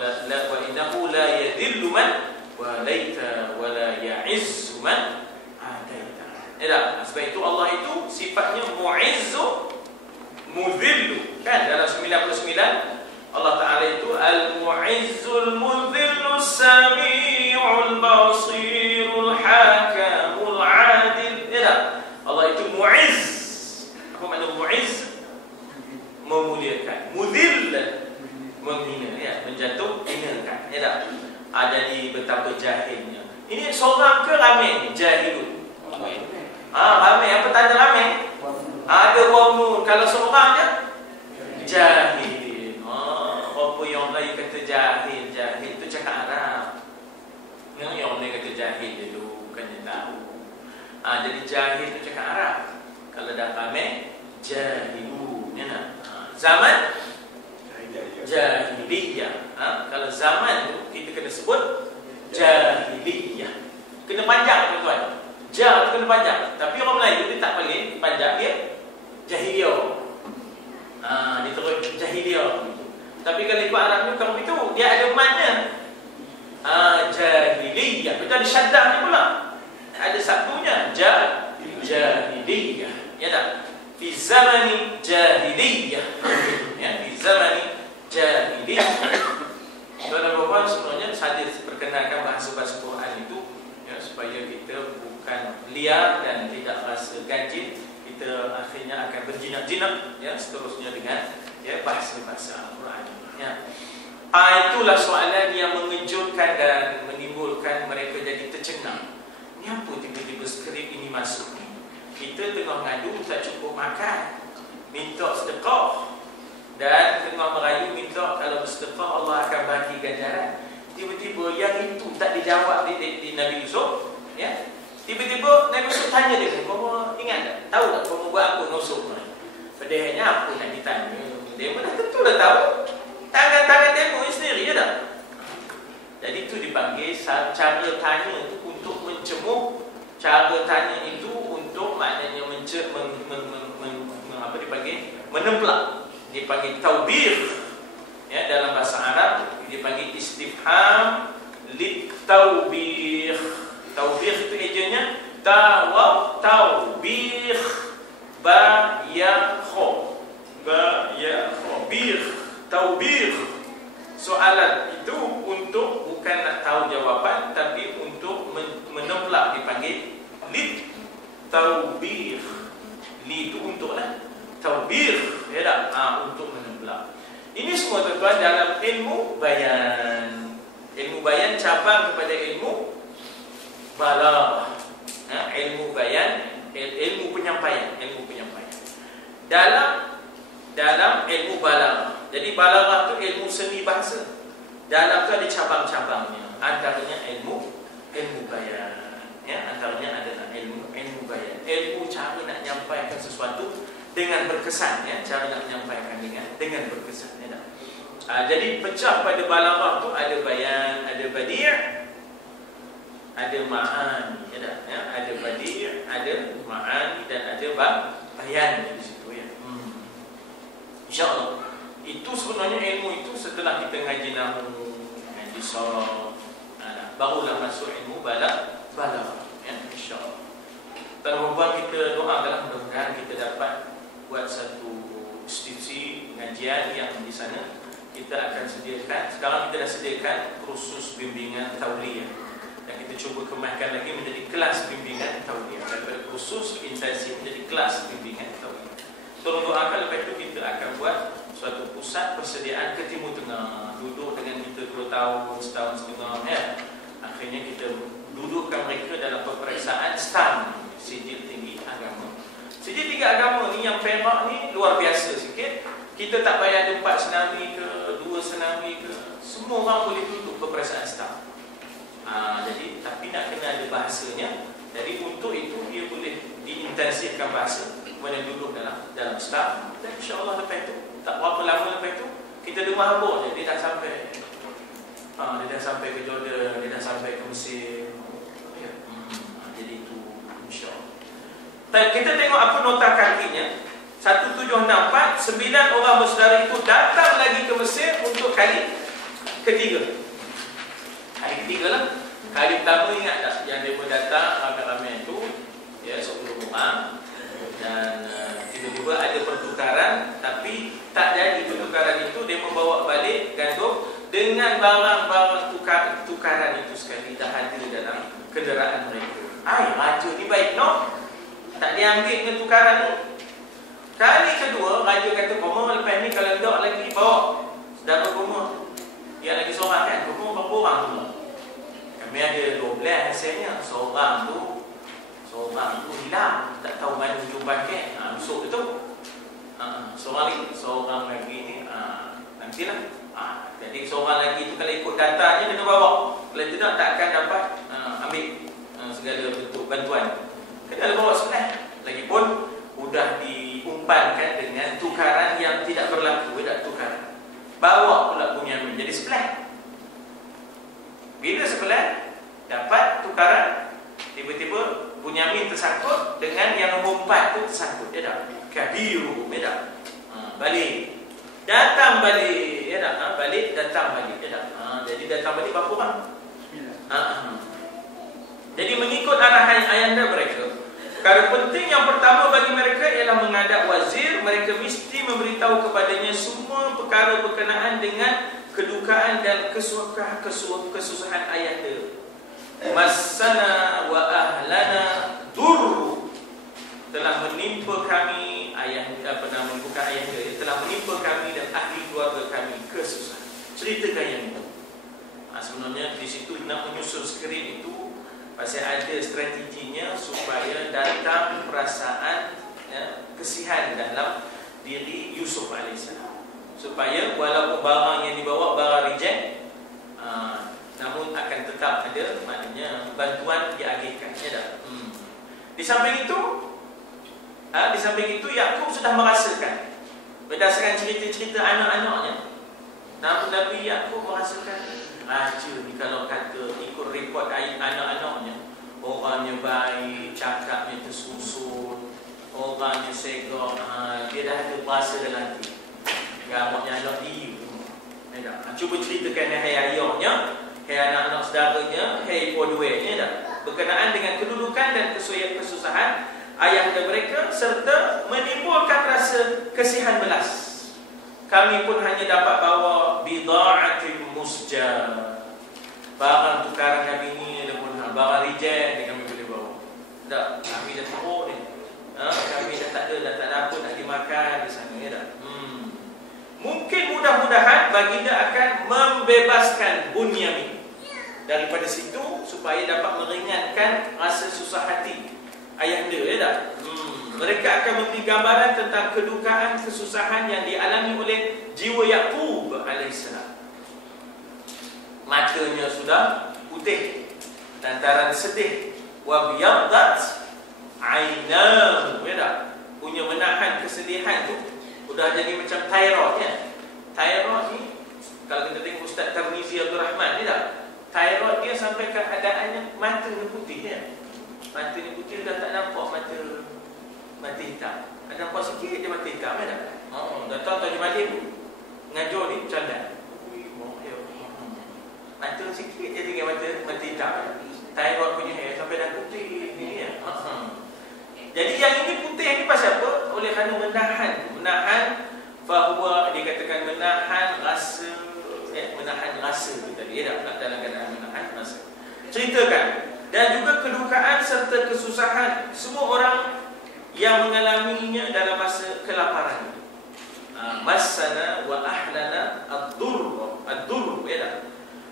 innahu la yadhillu man walaita wa la ya'izzu man adaita. Ya, sebab itu Allah itu sifatnya mu'izzu mudhillu. Kan dalam 99 Allah Ta'ala itu al-mu'izzul mudhillu sami'ul basirul hakamul adil. Ya, Allah itu mu'izz. Apa makna mu'izz? Memuliakan. Mudhill, menghina, ya, menjatuh, hinakan. Ya tak? Jadi betapa jahilnya. Ini seorang ke ramai jahilun? Ramai. Apa tanda ramai? Ada warna. Kalau seorang je jahil. Apa yang lain kata jahil? Jahil tu cakap Arab. Yang lain kata jahil dulu, bukannya tahu. Jadi jahil tu cakap Arab. Kalau dah ramai jahilun, ya nak? Zaman jahiliyah. Kalau zaman tu kita kena sebut jahiliyah. Kena panjang tuan-tuan. Tapi kalau ikut Arab ni bukan begitu. Dia ada matnya. Jahiliyah. Itu ada syaddahnya pula. Ada satunya. Jahiliyah. Ya tak? Fi zamani jahiliyah. Ya, fi zamani jahiliyah. Tuan-tuan, sebenarnya saya perkenalkan bahasa-bahasa Quran itu ya, supaya kita bukan liar dan tidak rasa ganjil. Kita akhirnya akan berjinak-jinak ya, seterusnya dengan ya, bahasa-bahasa Al-Quran ya. Itulah soalan yang mengejutkan dan menimbulkan mereka jadi tercengang. Ni apa tiba-tiba skrip ini masuk ni? Kita tengah mengadu tak cukup makan, minta sedekah, dan tengah merayu minta kalau bersedekah Allah akan bagi ganjaran. Tiba-tiba yang itu tak dijawab di Nabi Yusuf ya. Tiba-tiba Nabi Yusuf tanya dia, "Kamu ingat tak? Tahu tak kamu buat apa Yusuf?" Padahalnya apa nak ditanya? Dia pun dah tentu dah tahu. Tangan-tangan dia pun sendiri ya tak? Jadi itu dipanggil cara tanya itu untuk mencemooh. Cara tanya itu untuk maknanya apa dipanggil? Menemplak. Dipanggil taubir. Ya, dalam bahasa Arab dipanggil istifham lit-taubir. Taubir itu ejanya taubir ba ya kho. Ba ya kho bir. Taubir. Soalan itu untuk bukan nak tahu jawapan, tapi untuk menemplak, dipanggil lit taubir. Li itu untuklah taubir ya tak? Untuk menemplak. Ini semua tuan-tuan dalam ilmu bayan. Ilmu bayan cabang kepada ilmu balaghah. Ilmu bayan, ilmu penyampaian, dalam ilmu balaghah. Jadi balaghah tu ilmu seni bahasa. Dalam tu ada cabang-cabangnya. Antaranya ilmu bayan. Ya, antaranya adalah ilmu bayan. Ilmu cara nak menyampaikan sesuatu dengan berkesan ya, cara nak menyampaikan dengan berkesan ya. Jadi pecah pada balaghah tu ada bayan, ada badi', ada ma'ani ya, ada badi', ada ma'ani dan ada bayan di situ ya. Insya-Allah. Itu sebenarnya ilmu itu setelah kita ngaji nahwu, ngaji sharaf, barulah masuk ilmu balaghah ya, insya-Allah. Terhubung kita doakanlah mudah-mudahan kita dapat buat satu institusi pengajian yang di sana kita akan sediakan. Sekarang kita dah sediakan kursus bimbingan tauliyah dan kita cuba kemaskan lagi menjadi kelas bimbingan tauliyah. Daripada kursus intensif menjadi kelas bimbingan tauliyah. Tolong doakan, lepas itu kita akan buat suatu pusat persediaan ke Timur Tengah. Duduk dengan kita 2 tahun, setahun setengah ya. Akhirnya kita dudukkan mereka dalam peperiksaan STAM, Sijil Tinggi Agama. Sijil Tinggi Agama ni yang Perak ni luar biasa sikit. Kita tak payah ada 4 senami ke 2 senami ke, semua orang boleh duduk peperiksaan STAM. Jadi tapi nak kena ada bahasanya. Jadi untuk itu dia boleh diintensifkan bahasa, kemudian duduk dalam STAM. Dan insya-Allah lepas itu tak berapa lama lepas itu kita dengar habor je, dia dah sampai. Dia dah sampai ke Jordan, dia dah sampai ke Mesir. Jadi itu insya-Allah. Dan kita tengok apa nota kakinya. 1764, 9 orang bersaudara itu datang lagi ke Mesir untuk kali ketiga. Kali ketiga lah. Kali pertama ingat tak yang dia datang ramai-ramai itu ya 10 orang. Dan tiba-tiba ada pertukaran, tapi tak jadi pertukaran itu. Dia membawa balik gandum dengan barang-barang tukaran itu sekali dah hadir dalam kenderaan mereka. Raja ni baik no, tak diambil dengan tukaran ni. Kali kedua raja kata, "Kamu lepas ni kalau tak lagi bawa saudara kamu yang lagi seorang kan, kamu berapa orang tu?" Kami ada 12 hasilnya. Seorang tu hilang, tak tahu mana ujung paket. Busuk itu. Seorang lagi ni nantilah. Jadi seorang lagi tu kalau ikut datanya dia kena bawa. Kalau tidak tak akan dapat ambil segala bentuk bantuan. Kena bawa sebelah. Lagipun sudah diumpankan dengan tukaran yang tidak berlaku, tidak tukaran. Bawa pula Bunyamin jadi sebelah. Bila sebelah dapat tukaran, tiba-tiba Bunyamin tersangkut dengan yang nombor 4 tu tersangkut. Dia dah kabiru, dia dah balik. Datang balik, ya dah. penting yang pertama bagi mereka ialah menghadap wazir. Mereka mesti memberitahu kepadanya semua perkara berkenaan dengan kedukaan dan kesusahan ayahanda. Massana wa ahlana dur, telah menimpa kami bukan ayahanda, telah menimpa kami dan ahli keluarga kami kesusahan. Ceritakan yang itu. Sebenarnya di situ nak menyusun skrip itu pasal ada strateginya supaya datang perasaan kesihan dalam diri Yusuf AS, supaya walaupun barang yang dibawa barang reject, namun akan tetap ada, maknanya bantuan diagihkan. Di samping itu Yakub sudah merasakan berdasarkan cerita-cerita anak-anaknya. Namun Nabi Yakub merasakan ni kalau kata ikut report anak-anaknya, orangnya baik, cakapnya tersusun, orangnya segak, dia dah ada bahasa dalam hati. Gambarnya anak dia. Cuba ceritakan hai ayahnya, hai anak-anak saudaranya, hai poduenya dah, berkenaan dengan kedudukan dan kesusahan ayahanda mereka, serta menimbulkan rasa kesihan belas. Kami pun hanya dapat bawa bida'atin musjah, barang tukaran kami ni, barang reject ni kami boleh bawa. Tak, kami dah teruk ni. Kami dah tak ada apa nak dimakan di sana ni dah. Mungkin mudah-mudahan baginda akan membebaskan Bunyamin daripada situ supaya dapat meringankan rasa susah hati ayahanda, ya tak? Mereka akan memberi gambaran tentang kedukaan, kesusahan yang dialami oleh jiwa Yakub alaihissalam. Matanya sudah putih lantaran sedih. Wa biyaddat ainahu, ya tak? Punya menahan kesedihan tu sudah jadi macam thyroid, ya. Thyroid ni kalau kita tengok Ustaz Tarmizi Abdul Rahman, ya tak? Thyroid dia sampai keadaannya mata ni putih, ya. Mata ni putih, dah tak nampak mata hitam. Ada nampak sikit dia mata hitam, ya tak? Dah tahu Tuan Malim ngajar ni candak. Mata sikit dia tinggal mata hitam. Thyroid punya hair sampai dah putih ni, ya. Jadi yang ini putih ni pasal apa? Oleh kerana menahan bahawa dikatakan menahan rasa, menahan rasa tu tadi, ya tak? Dalam keadaan menahan rasa. Ceritakan. Dan juga kedukaan serta kesusahan semua orang yang mengalaminya dalam masa kelaparan. Massana wa ahlana ad-durr, ya tak?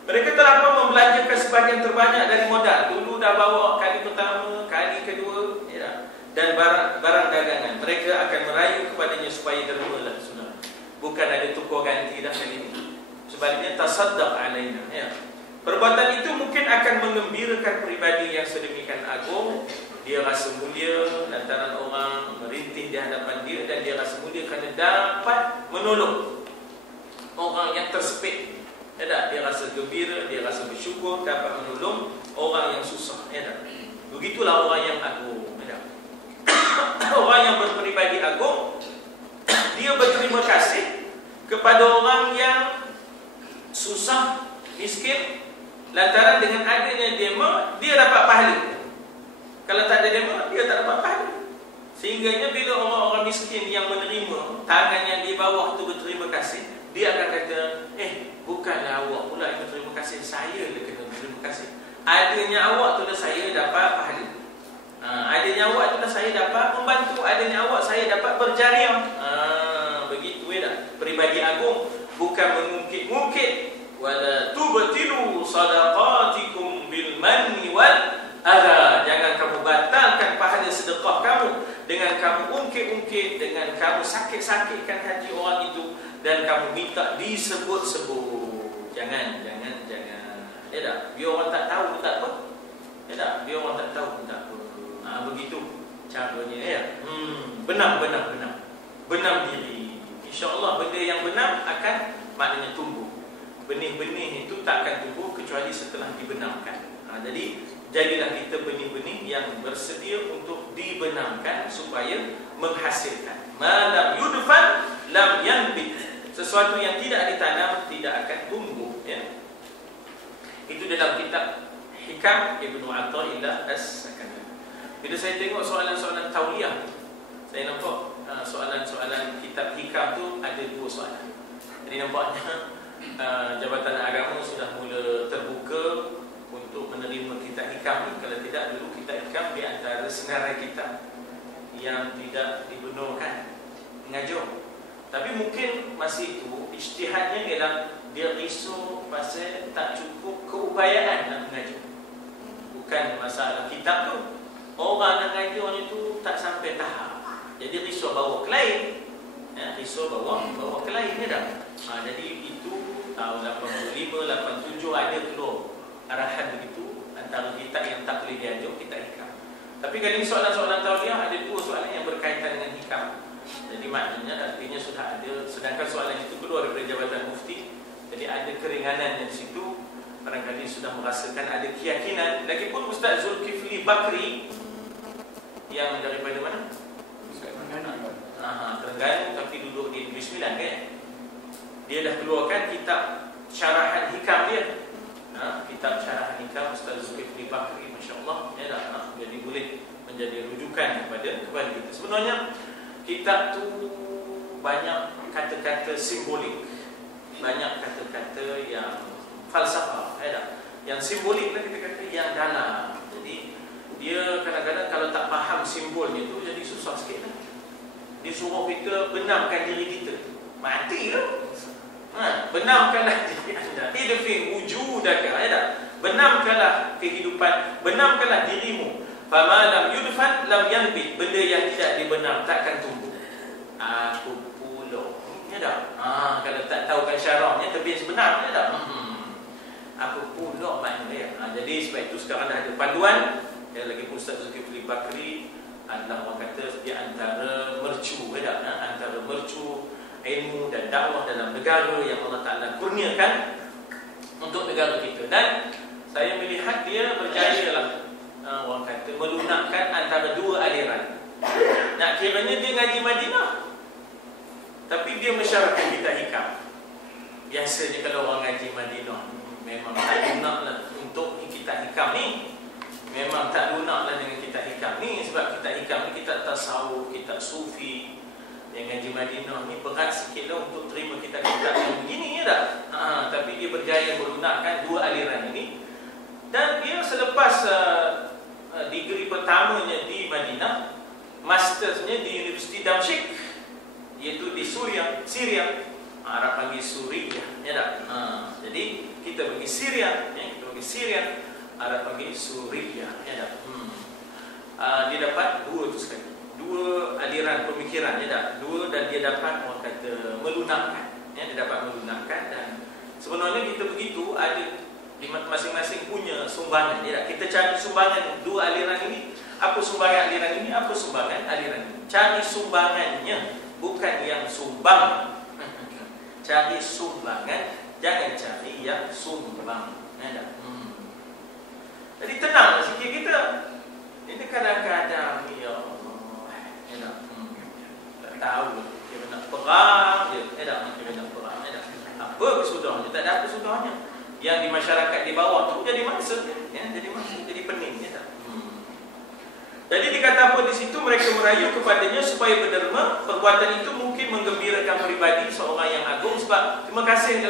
Mereka telah pun membelanjakan sebahagian terbanyak dari modal. Dulu dah bawa kali pertama, kali kedua, ya tak? Dan barang dagangan. Mereka akan merayu kepadanya supaya dermalah, sunnah. Bukan ada tukar ganti dah kali ini. Sebaliknya tasaddaq alaina, ya. Perbuatan itu mungkin akan mengembirakan peribadi yang sedemikian agung. Dia rasa mulia lantaran orang merintih di hadapan dia, dan dia rasa mulia kerana dapat menolong orang yang tersepit. Ya tak? Dia rasa gembira, dia rasa bersyukur dapat menolong orang yang susah. Ya tak? Begitulah orang yang agung. Ya tak? Orang yang berperibadi agung, dia berterima kasih kepada orang yang susah, miskin, lantaran dengan adanya dema, dia dapat pahala. Kalau tak ada dema, dia tak dapat pahala. Sehingganya bila orang-orang miskin yang menerima, tangan yang di bawah itu berterima kasih, dia akan kata, bukanlah awak pula yang berterima kasih, saya yang kena berterima kasih. Adanya awak tu dah saya dapat pahala. Adanya awak tu dah saya dapat membantu. Adanya awak saya dapat berjariah. Begitu, ya tak? Peribadi agung bukan mengungkit-ungkit. Wala tubtilu sadaqatikum bil manni wal adha. Jangan kamu batalkan pahala sedekah kamu dengan kamu ungkit-ungkit, dengan kamu sakit-sakitkan hati orang itu, dan kamu minta disebut-sebut. Jangan. Ya tak? Biar orang tak tahu pun tak apa. Ya tak? Biar orang tak tahu pun tak apa. Begitu caranya, ya. Benam diri. InsyaAllah benda yang benam akan maknanya tumbuh. Benih-benih itu tak akan tumbuh kecuali setelah dibenamkan. Jadi jadilah kita benih-benih yang bersedia untuk dibenamkan supaya menghasilkan. Ma lam yudfan lam yanbit. Sesuatu yang tidak ditanam tidak akan tumbuh, ya. Itu dalam kitab Hikam Ibnu Athaillah As-Sakandari. Bila saya tengok soalan-soalan tauliah, saya nampak soalan-soalan kitab hikam tu ada 2 soalan. Jadi nampaknya Jabatan Agama sudah mula terbuka untuk menerima kitab hikam ni. Kalau tidak, dulu kitab hikam di antara senarai kitab yang tidak dibenarkan mengajar. Tapi mungkin masih itu ijtihadnya ialah dia risau pasal tak cukup keupayaan nak mengajar. Bukan masalah kitab tu, orang nak mengajarnya tu tak sampai tahap. Jadi risau bawa ke lain, risau bawa ke lain ni dah. Jadi itu tahun 85, 87 ada keluar arahan begitu antara kitab yang tak boleh diajar, kitab hikam. Tapi kali ini soalan-soalan tauliah ada 2 soalan yang berkaitan dengan hikam. Jadi maknanya artinya sudah ada, sedangkan soalan itu keluar daripada Jabatan Mufti, jadi ada keringanan di situ. Barangkali sudah merasakan ada keyakinan. Lagipun Ustaz Zulkifli Bakri yang daripada mana? Terengganu, tapi duduk di Negeri Sembilan kan? Dia dah keluarkan kitab syarahan hikam dia. Kitab syarahan hikam Ustaz Zulkifli Bakri, masya-Allah, ya dah. Jadi boleh menjadi rujukan kepada kita. Sebenarnya kitab tu banyak kata-kata simbolik, banyak kata-kata yang falsafah, yang simbolik lah, kata-kata yang dalam. Jadi dia kadang-kadang kalau tak faham simbolnya tu jadi susah sikit lah. Dia suruh kita benamkan diri kita, mati lah. Benamkanlah diri anda, idfi wujudaka, benamkanlah kehidupan, benamkanlah dirimu. Fama lam yudfan lam yanbit, benda yang tidak dibenam takkan tumbuh. Aku pula, ya dah. Kalau tak tahu kan syarahnya tapi sebenarnya dah. Aku pula maknanya. Jadi sebab itu sekarang dah ada panduan. Yang lagi Ustaz Zulkifli Bakri adalah orang kata di antara mercu, antara mercu ilmu dan dakwah dalam negara yang Allah Ta'ala kurniakan untuk negara kita. Dan saya melihat dia berjaya lah, orang kata melunakkan antara 2 aliran. Nak kiranya dia ngaji Madinah, tapi dia mensyaratkan kitab hikam. Biasanya kalau orang ngaji Madinah memang tak lunak lah untuk kitab hikam ni. Memang tak lunak lah dengan kitab hikam ni. Sebab kitab hikam ni kitab tasawuf, kitab sufi. Yang ngaji Madinah ni berat sikit lah untuk terima kitab-kitab yang begini, ya tak? Tapi dia berjaya melunakkan 2 aliran ini. Dan dia selepas degree pertamanya di Madinah, mastersnya di Universiti Damsyik, iaitu di Syria. Arab panggil Suriah, ya tak? Jadi kita pergi Syria, Arab panggil Suriah, ya tak? Dia dapat 2 tu sekali, 2 aliran pemikiran, ya tak? 2, dan dia dapat orang kata melunakkan, ya, dia dapat melunakkan. Dan sebenarnya kita begitu ada di masing-masing punya sumbangan, ya tak? Kita cari sumbangan 2 aliran ini. Apa sumbangan aliran ini? Apa sumbangan aliran ini? Cari sumbangannya, bukan yang sumbang. Cari sumbangan, jangan cari yang sumbang. Jadi tenang sikit kita. Ini kadang-kadang ya Allah, tak tahu dia nak perang je, dia nak perang, apa kesudahnya? Tak ada apa kesudahnya. Yang di masyarakat di bawah tu jadi mangsa, jadi pening, ya tak? Jadi dikata apa di situ, mereka merayu kepadanya supaya berderma. Perbuatan itu mungkin menggembirakan pribadi seorang yang agung. Sebab terima kasih,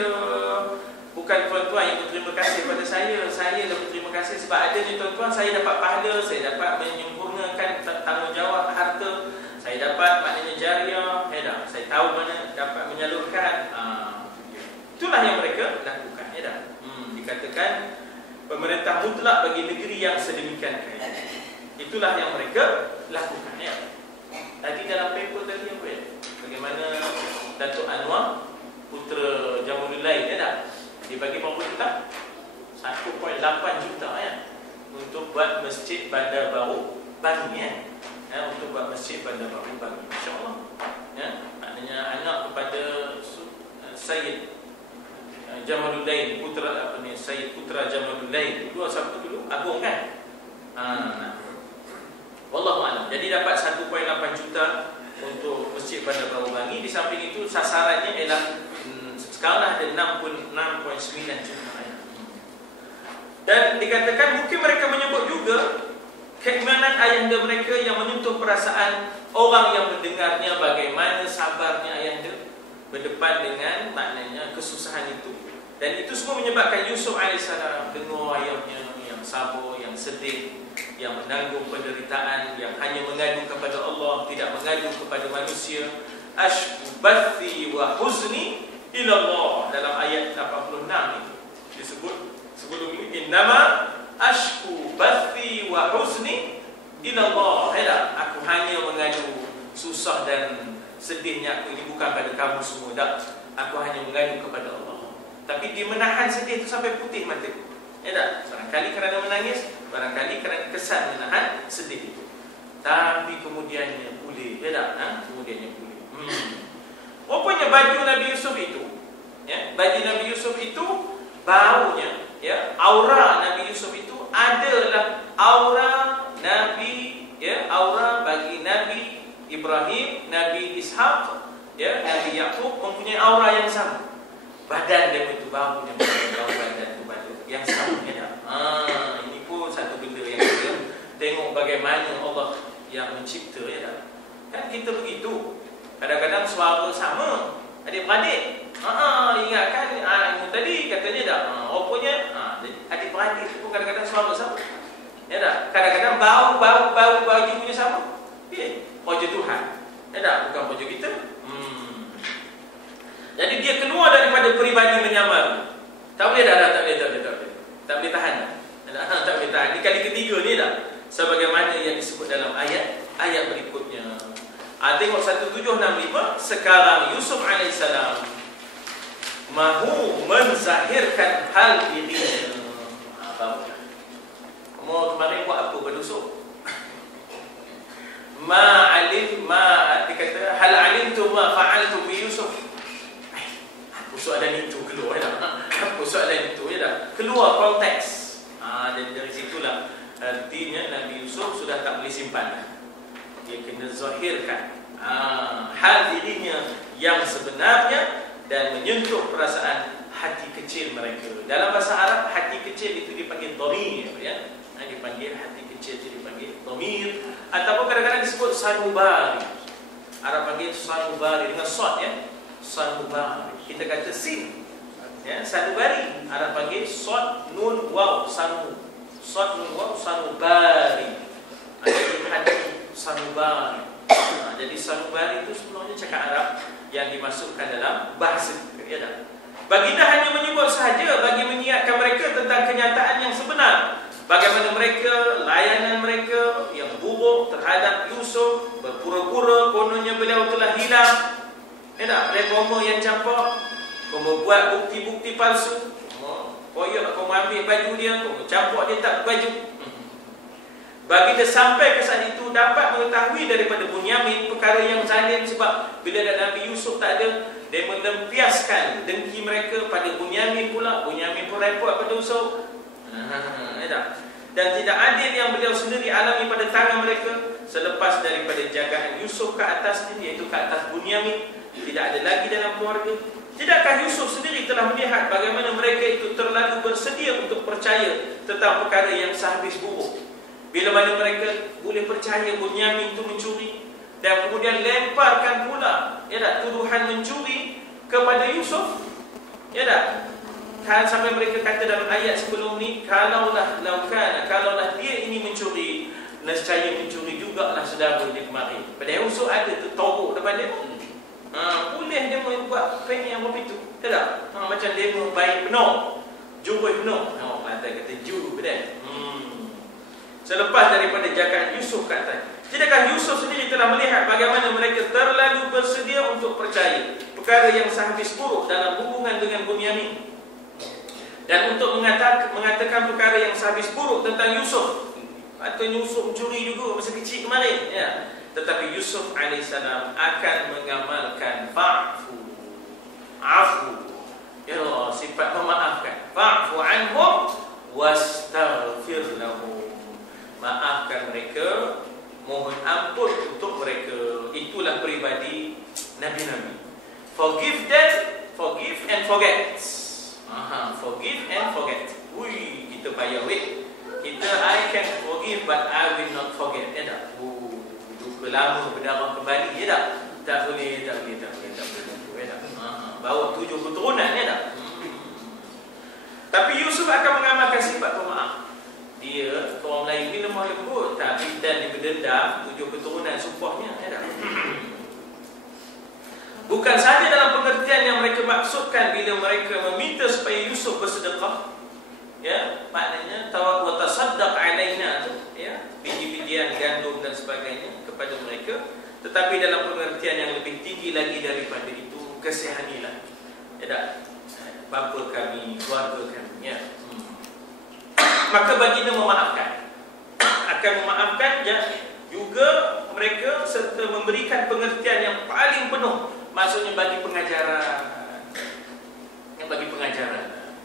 bukan tuan-tuan yang berterima kasih pada saya dah berterima kasih. Sebab adanya tuan-tuan, saya dapat pahala, saya dapat menyempurnakan tanggungjawab harta, saya dapat maknanya jariah, saya tahu mana dapat menyalurkan. Itulah yang mereka lakukan, dikatakan pemerintah mutlak bagi negeri yang sedemikian kaya. Itulah yang mereka lakukan, ya. Tadi dalam paper tadi apa ya? Bagaimana Datuk Anwar Putra Jamulullail, ya tak? Dia bagi berapa juta? 1.8 juta, ya, untuk buat masjid Bandar Baru Bangi, ya, untuk buat masjid Bandar Baru Bangi. Masya-Allah. Ya, maknanya anak kepada Sayyid Jamulullail, putra Sayyid Putra Jamulullail. Dua siapa dulu? Agung kan? Wallahualam. Jadi dapat 1.8 juta untuk masjid Bandar Baru Bangi. Di samping itu sasarannya ialah sekarang ada 6.9 juta. Dan dikatakan mungkin mereka menyebut juga keimanan ayahanda mereka yang menyentuh perasaan orang yang mendengarnya, bagaimana sabarnya ayahanda berdepan dengan maknanya kesusahan itu. Dan itu semua menyebabkan Yusuf AS dengar ayahnya yang sabar, yang sedih, yang menanggung penderitaan, yang hanya mengadu kepada Allah, tidak mengadu kepada manusia. Ashku bathi wa huzni ila Allah, dalam ayat 86 itu disebut sebelum ini, innama ashku bathi wa huzni ila Allah. Aku hanya mengadu susah dan sedihnya aku ini bukan pada kamu semua, tak. Aku hanya mengadu kepada Allah. Tapi dia menahan sedih itu sampai putih mata. Tak? Barangkali kerana menangis, barangkali kerana kesan menahan sedih itu. Tapi kemudiannya pulih, tak? Kemudiannya pulih. Rupanya baju Nabi Yusuf itu, baju Nabi Yusuf itu baunya, aura Nabi Yusuf itu adalah aura Nabi, aura bagi Nabi Ibrahim, Nabi Ishaq, Nabi Yaqub mempunyai aura yang sama. Badan dia itu baunya, bau badan itu baju yang sama. Ini pun satu benda yang kita tengok bagaimana Allah yang mencipta, kan kita begitu. Kadang-kadang suara sama, adik-beradik. Ingatkan ilmu tadi katanya tak. Rupanya adik-beradik itu pun kadang-kadang suara sama. Tak? Kadang-kadang bau bajunya sama. Wajah Tuhan. Tak? Bukan wajah kita. Jadi dia keluar daripada peribadi menyamar. Tak boleh dah. Tak boleh tahan. Tak boleh tahan. Ini kali ketiga ni dah. Sebagaimana yang disebut dalam ayat berikutnya. Tengok 1765. Sekarang Yusuf AS mahu menzahirkan hal dirinya. Kamu kemarin buat apa berdusuk? Dia kata hal alimtum ma fa'altum bi Yusuf. Soalan itu keluar soalan itu keluar konteks. Dan dari situlah artinya Nabi Yusuf sudah tak boleh simpan. Dia kena zahirkan hal dirinya yang sebenarnya dan menyentuh perasaan hati kecil mereka. Dalam bahasa Arab hati kecil itu dipanggil dhamir, dipanggil hati kecil itu dipanggil dhamir, ataupun kadang-kadang disebut sanubari. Arab panggil sanubari dengan sad, sanubari. Kita kata sin, sanubari. Arab panggil sad nun waw sanu, sad nun waw sanubari. Jadi hati sanubari. Jadi sanubari itu sebenarnya cakap Arab yang dimasukkan dalam bahasa kita. Baginda hanya menyebut sahaja bagi mengingatkan mereka tentang kenyataan yang sebenar. Bagaimana mereka, layanan mereka yang buruk terhadap Yusuf, berpura-pura kononnya beliau telah hilang. Reformer yang campak, kau membuat bukti-bukti palsu, koyak kau ambil baju dia, kau campak dia tak baju. Baginda sampai ke saat itu dapat mengetahui daripada Bunyamin perkara yang zalim, sebab bila Nabi Yusuf tak ada, dia menempiaskan dengki mereka pada Bunyamin pula. Bunyamin pun repot pada Yusuf. Dan tidak adil yang beliau sendiri alami pada tangan mereka selepas daripada jagaan Yusuf ke atasnya, iaitu ke atas Bunyamin, tidak ada lagi dalam keluarga. Tidakkah Yusuf sendiri telah melihat bagaimana mereka itu terlalu bersedia untuk percaya tentang perkara yang sehabis buruk? Bila mana mereka boleh percaya Bunyamin itu mencuri, dan kemudian lemparkan pula tuduhan mencuri kepada Yusuf. Kan sampai mereka kata dalam ayat sebelum ni, kalaulah dia ini mencuri, nescaya mencuri jugalah saudara dia kemarin. Padahal Yusuf ada tertorok depan dia. Boleh dia buat peng yang begitu. Tak? Macam dia baik penuh, jurus penuh. Kata juru betul. Selepas daripada jagaan Yusuf kata, tidakkah Yusuf sendiri telah melihat bagaimana mereka terlalu bersedia untuk percaya perkara yang sehabis buruk dalam hubungan dengan Bunyamin, dan untuk mengatakan perkara yang sehabis buruk tentang Yusuf. Atau Yusuf mencuri juga masa kecil kemarin, Tetapi Yusuf AS akan mengamalkan fa'fu, sifat memaafkan. Fa'fu anhum wastaghfir lahum. Maafkan mereka, mohon ampun untuk mereka. Itulah peribadi Nabi-Nabi. Forgive them, forgive and forget. Forgive and forget. Kita payah I can forgive but I will not forget. Ya tak? Duka lama berdarah kembali. Ya tak? Tak boleh. Ya tak? Bawa 7 keturunan. Ya tak? Tapi Yusuf akan mengamalkan sifat pemaaf. Dia, orang Melayu ni lemah lembut, tapi dan diberdendam 7 keturunan sumpahnya. Ya tak? Bukan sahaja dalam pengertian yang mereka maksudkan bila mereka meminta supaya Yusuf bersedekah, ya, maknanya wa tasaddaq alaina tu, ya, biji-bijian gandum dan sebagainya kepada mereka, tetapi dalam pengertian yang lebih tinggi lagi daripada itu, kasihanilah, ya tak, bapa kami, keluarga kami, ya. Maka baginda memaafkan, akan memaafkan, ya, juga mereka serta memberikan pengertian yang paling penuh. Maksudnya bagi pengajaran,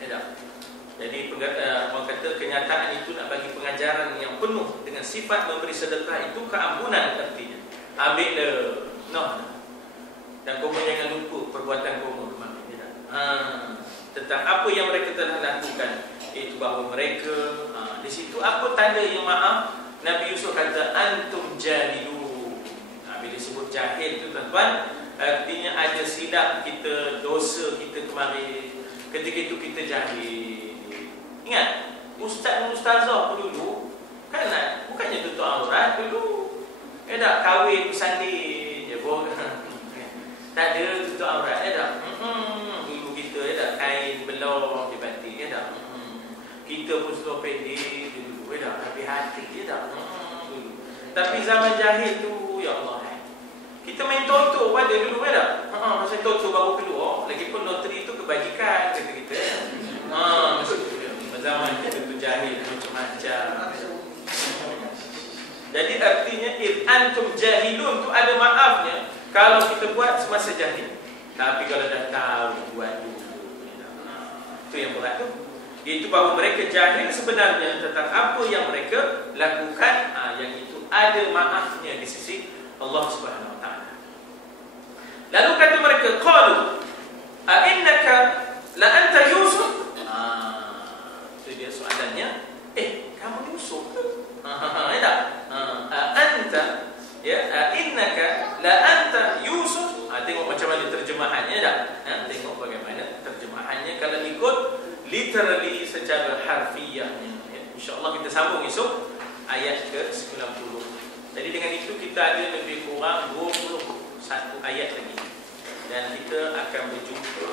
ya tak? Jadi orang kata kenyataan itu nak bagi pengajaran yang penuh dengan sifat memberi sedekah itu keampunan artinya. Ambil dan kamu jangan lupa perbuatan kamu kemarin, ya tak? Tentang apa yang mereka telah lakukan, iaitu bahawa mereka di situ apa tanda yang maaf. Nabi Yusuf kata antum jahilun. Bila disebut jahil itu tuan-tuan, artinya ada silap kita, dosa kita kemarin. Ketika itu kita jahil. Ingat, ustaz dan ustazah dulu kan bukannya tutup aurat dulu. Ya tak, kahwin bersanding je pun. Tak ada tutup aurat, ya tak? Dulu kita, ya tak, kain belor di batik, ya tak? Kita pun sudah pendek dulu, ya tak? Tapi hati, ya tak? Dulu. Tapi zaman jahil tu, ya Allah, kita main toto pada dulu, ya tak? Masa toto baru keluar, lagipun loteri tu kebajikan, kata kita. Zaman kita tu jahil macam-macam. Jadi artinya antum jahilun tu ada maafnya kalau kita buat semasa jahil. Tapi kalau dah tahu buat dulu, itu yang berat tu. Itu bahawa mereka jahil sebenarnya tentang apa yang mereka lakukan, yang itu ada maafnya di sisi Allah Subhanahu Wa Taala. Lalu kata mereka, qalu a innaka la anta Yusuf. Itu dia soalannya, kamu Yusuf ke? Ya tak? Anta, ya, innaka la anta Yusuf. Tengok macam mana terjemahannya, tak? Tengok bagaimana terjemahannya kalau ikut literally secara harfiahnya, ya. InsyaAllah kita sambung esok ayat ke-90. Jadi dengan itu kita ada lebih kurang 21 ayat lagi, dan kita akan berjumpa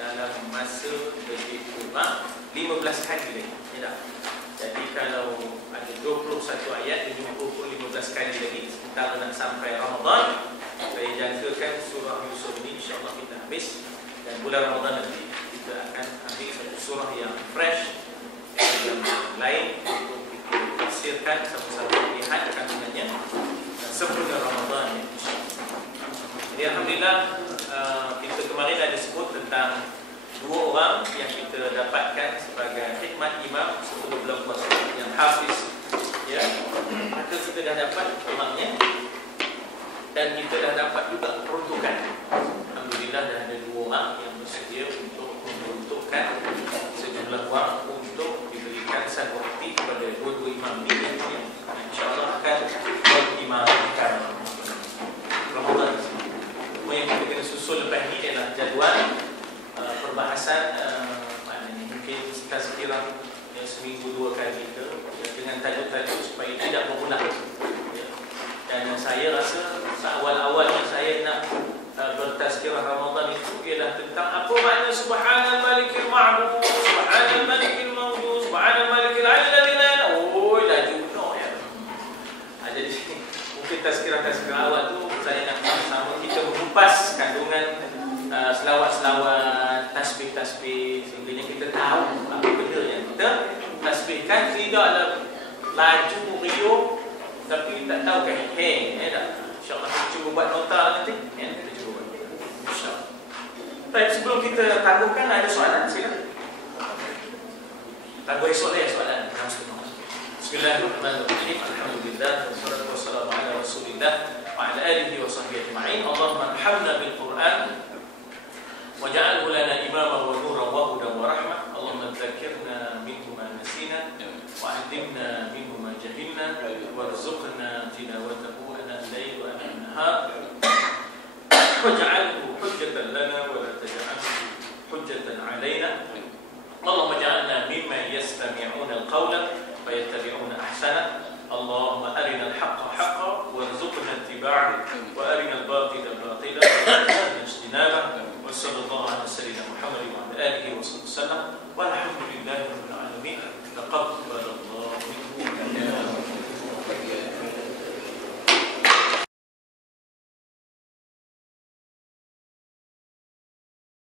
dalam masa lebih kurang 15 kali lagi, ya tak? Jadi kalau ada 21 ayat, berjumpa pun 15 kali lagi sementara nak sampai Ramadan. Saya jangkakan surah Yusuf ini insyaAllah kita habis, dan bulan Ramadan nanti kita akan ambil satu surah yang fresh, yang lain untuk kita tafsirkan sama-sama, lihat kandungannya sebelum Ramadan, ya. Jadi alhamdulillah, kita kemarin ada sebut tentang 2 orang yang kita dapatkan sebagai khidmat imam sebelum bulan puasa, yang hafiz, ya. Maka kita dah dapat imamnya, dan kita dah dapat juga peruntukan. Alhamdulillah dah ada 2 orang yang bersedia untuk memperuntukkan sejumlah wang untuk diberikan sanggupti kepada 2 imam ini, yang insyaAllah akan mengimamkan Ramadan. Semua yang kita kena susul lepas ini adalah jadual perbahasan, maknanya mungkin tazkirah yang seminggu 2 kali ke, ya, dengan tajuk-tajuk supaya tidak berulang, ya. Dan saya rasa awal-awalnya saya nak bertazkirah Ramadan itu ialah tentang apa makna Subhanal Malikil Ma'bud, Subhanal Malikil Mawjud, Subhanal Malikil Alladhi la laju penuh, ya. Jadi mungkin tazkirah-tazkirah awal tu saya nak sama-sama kita mengupas kandungan selawat-selawat, tasbih-tasbih, sehingga kita tahu apa benda yang kita tasbihkan. Tidaklah laju riuh tapi tak tahu kan hang, ya tak? InsyaAllah kita cuba buat nota nanti, ya, kita cuba buat, InsyaAllah. Baik, sebelum kita tangguhkan, ada soalan? Silakan. Tangguh esok ya soalan. Bismillahirrahmanirrahim. Alhamdulillah, wassalatu wassalamu ala Rasulillah wa ala alihi wa sahbihi ajma'in. Allahumma arhamna bil Qur'an waj'alhu lana imaman wa nuran wa hudan wa rahmah. Allahumma dzakirna minhu ma nasina wa 'allimna اللهم اجعلنا ممن يستمعون القول فيتبعون أحسنه. اللهم أرنا الحق حقا وارزقنا اتباعه وأرنا الباطل باطلا وارزقنا اجتنابه. وصلى الله على سيدنا محمد وعلى آله وصحبه وسلم.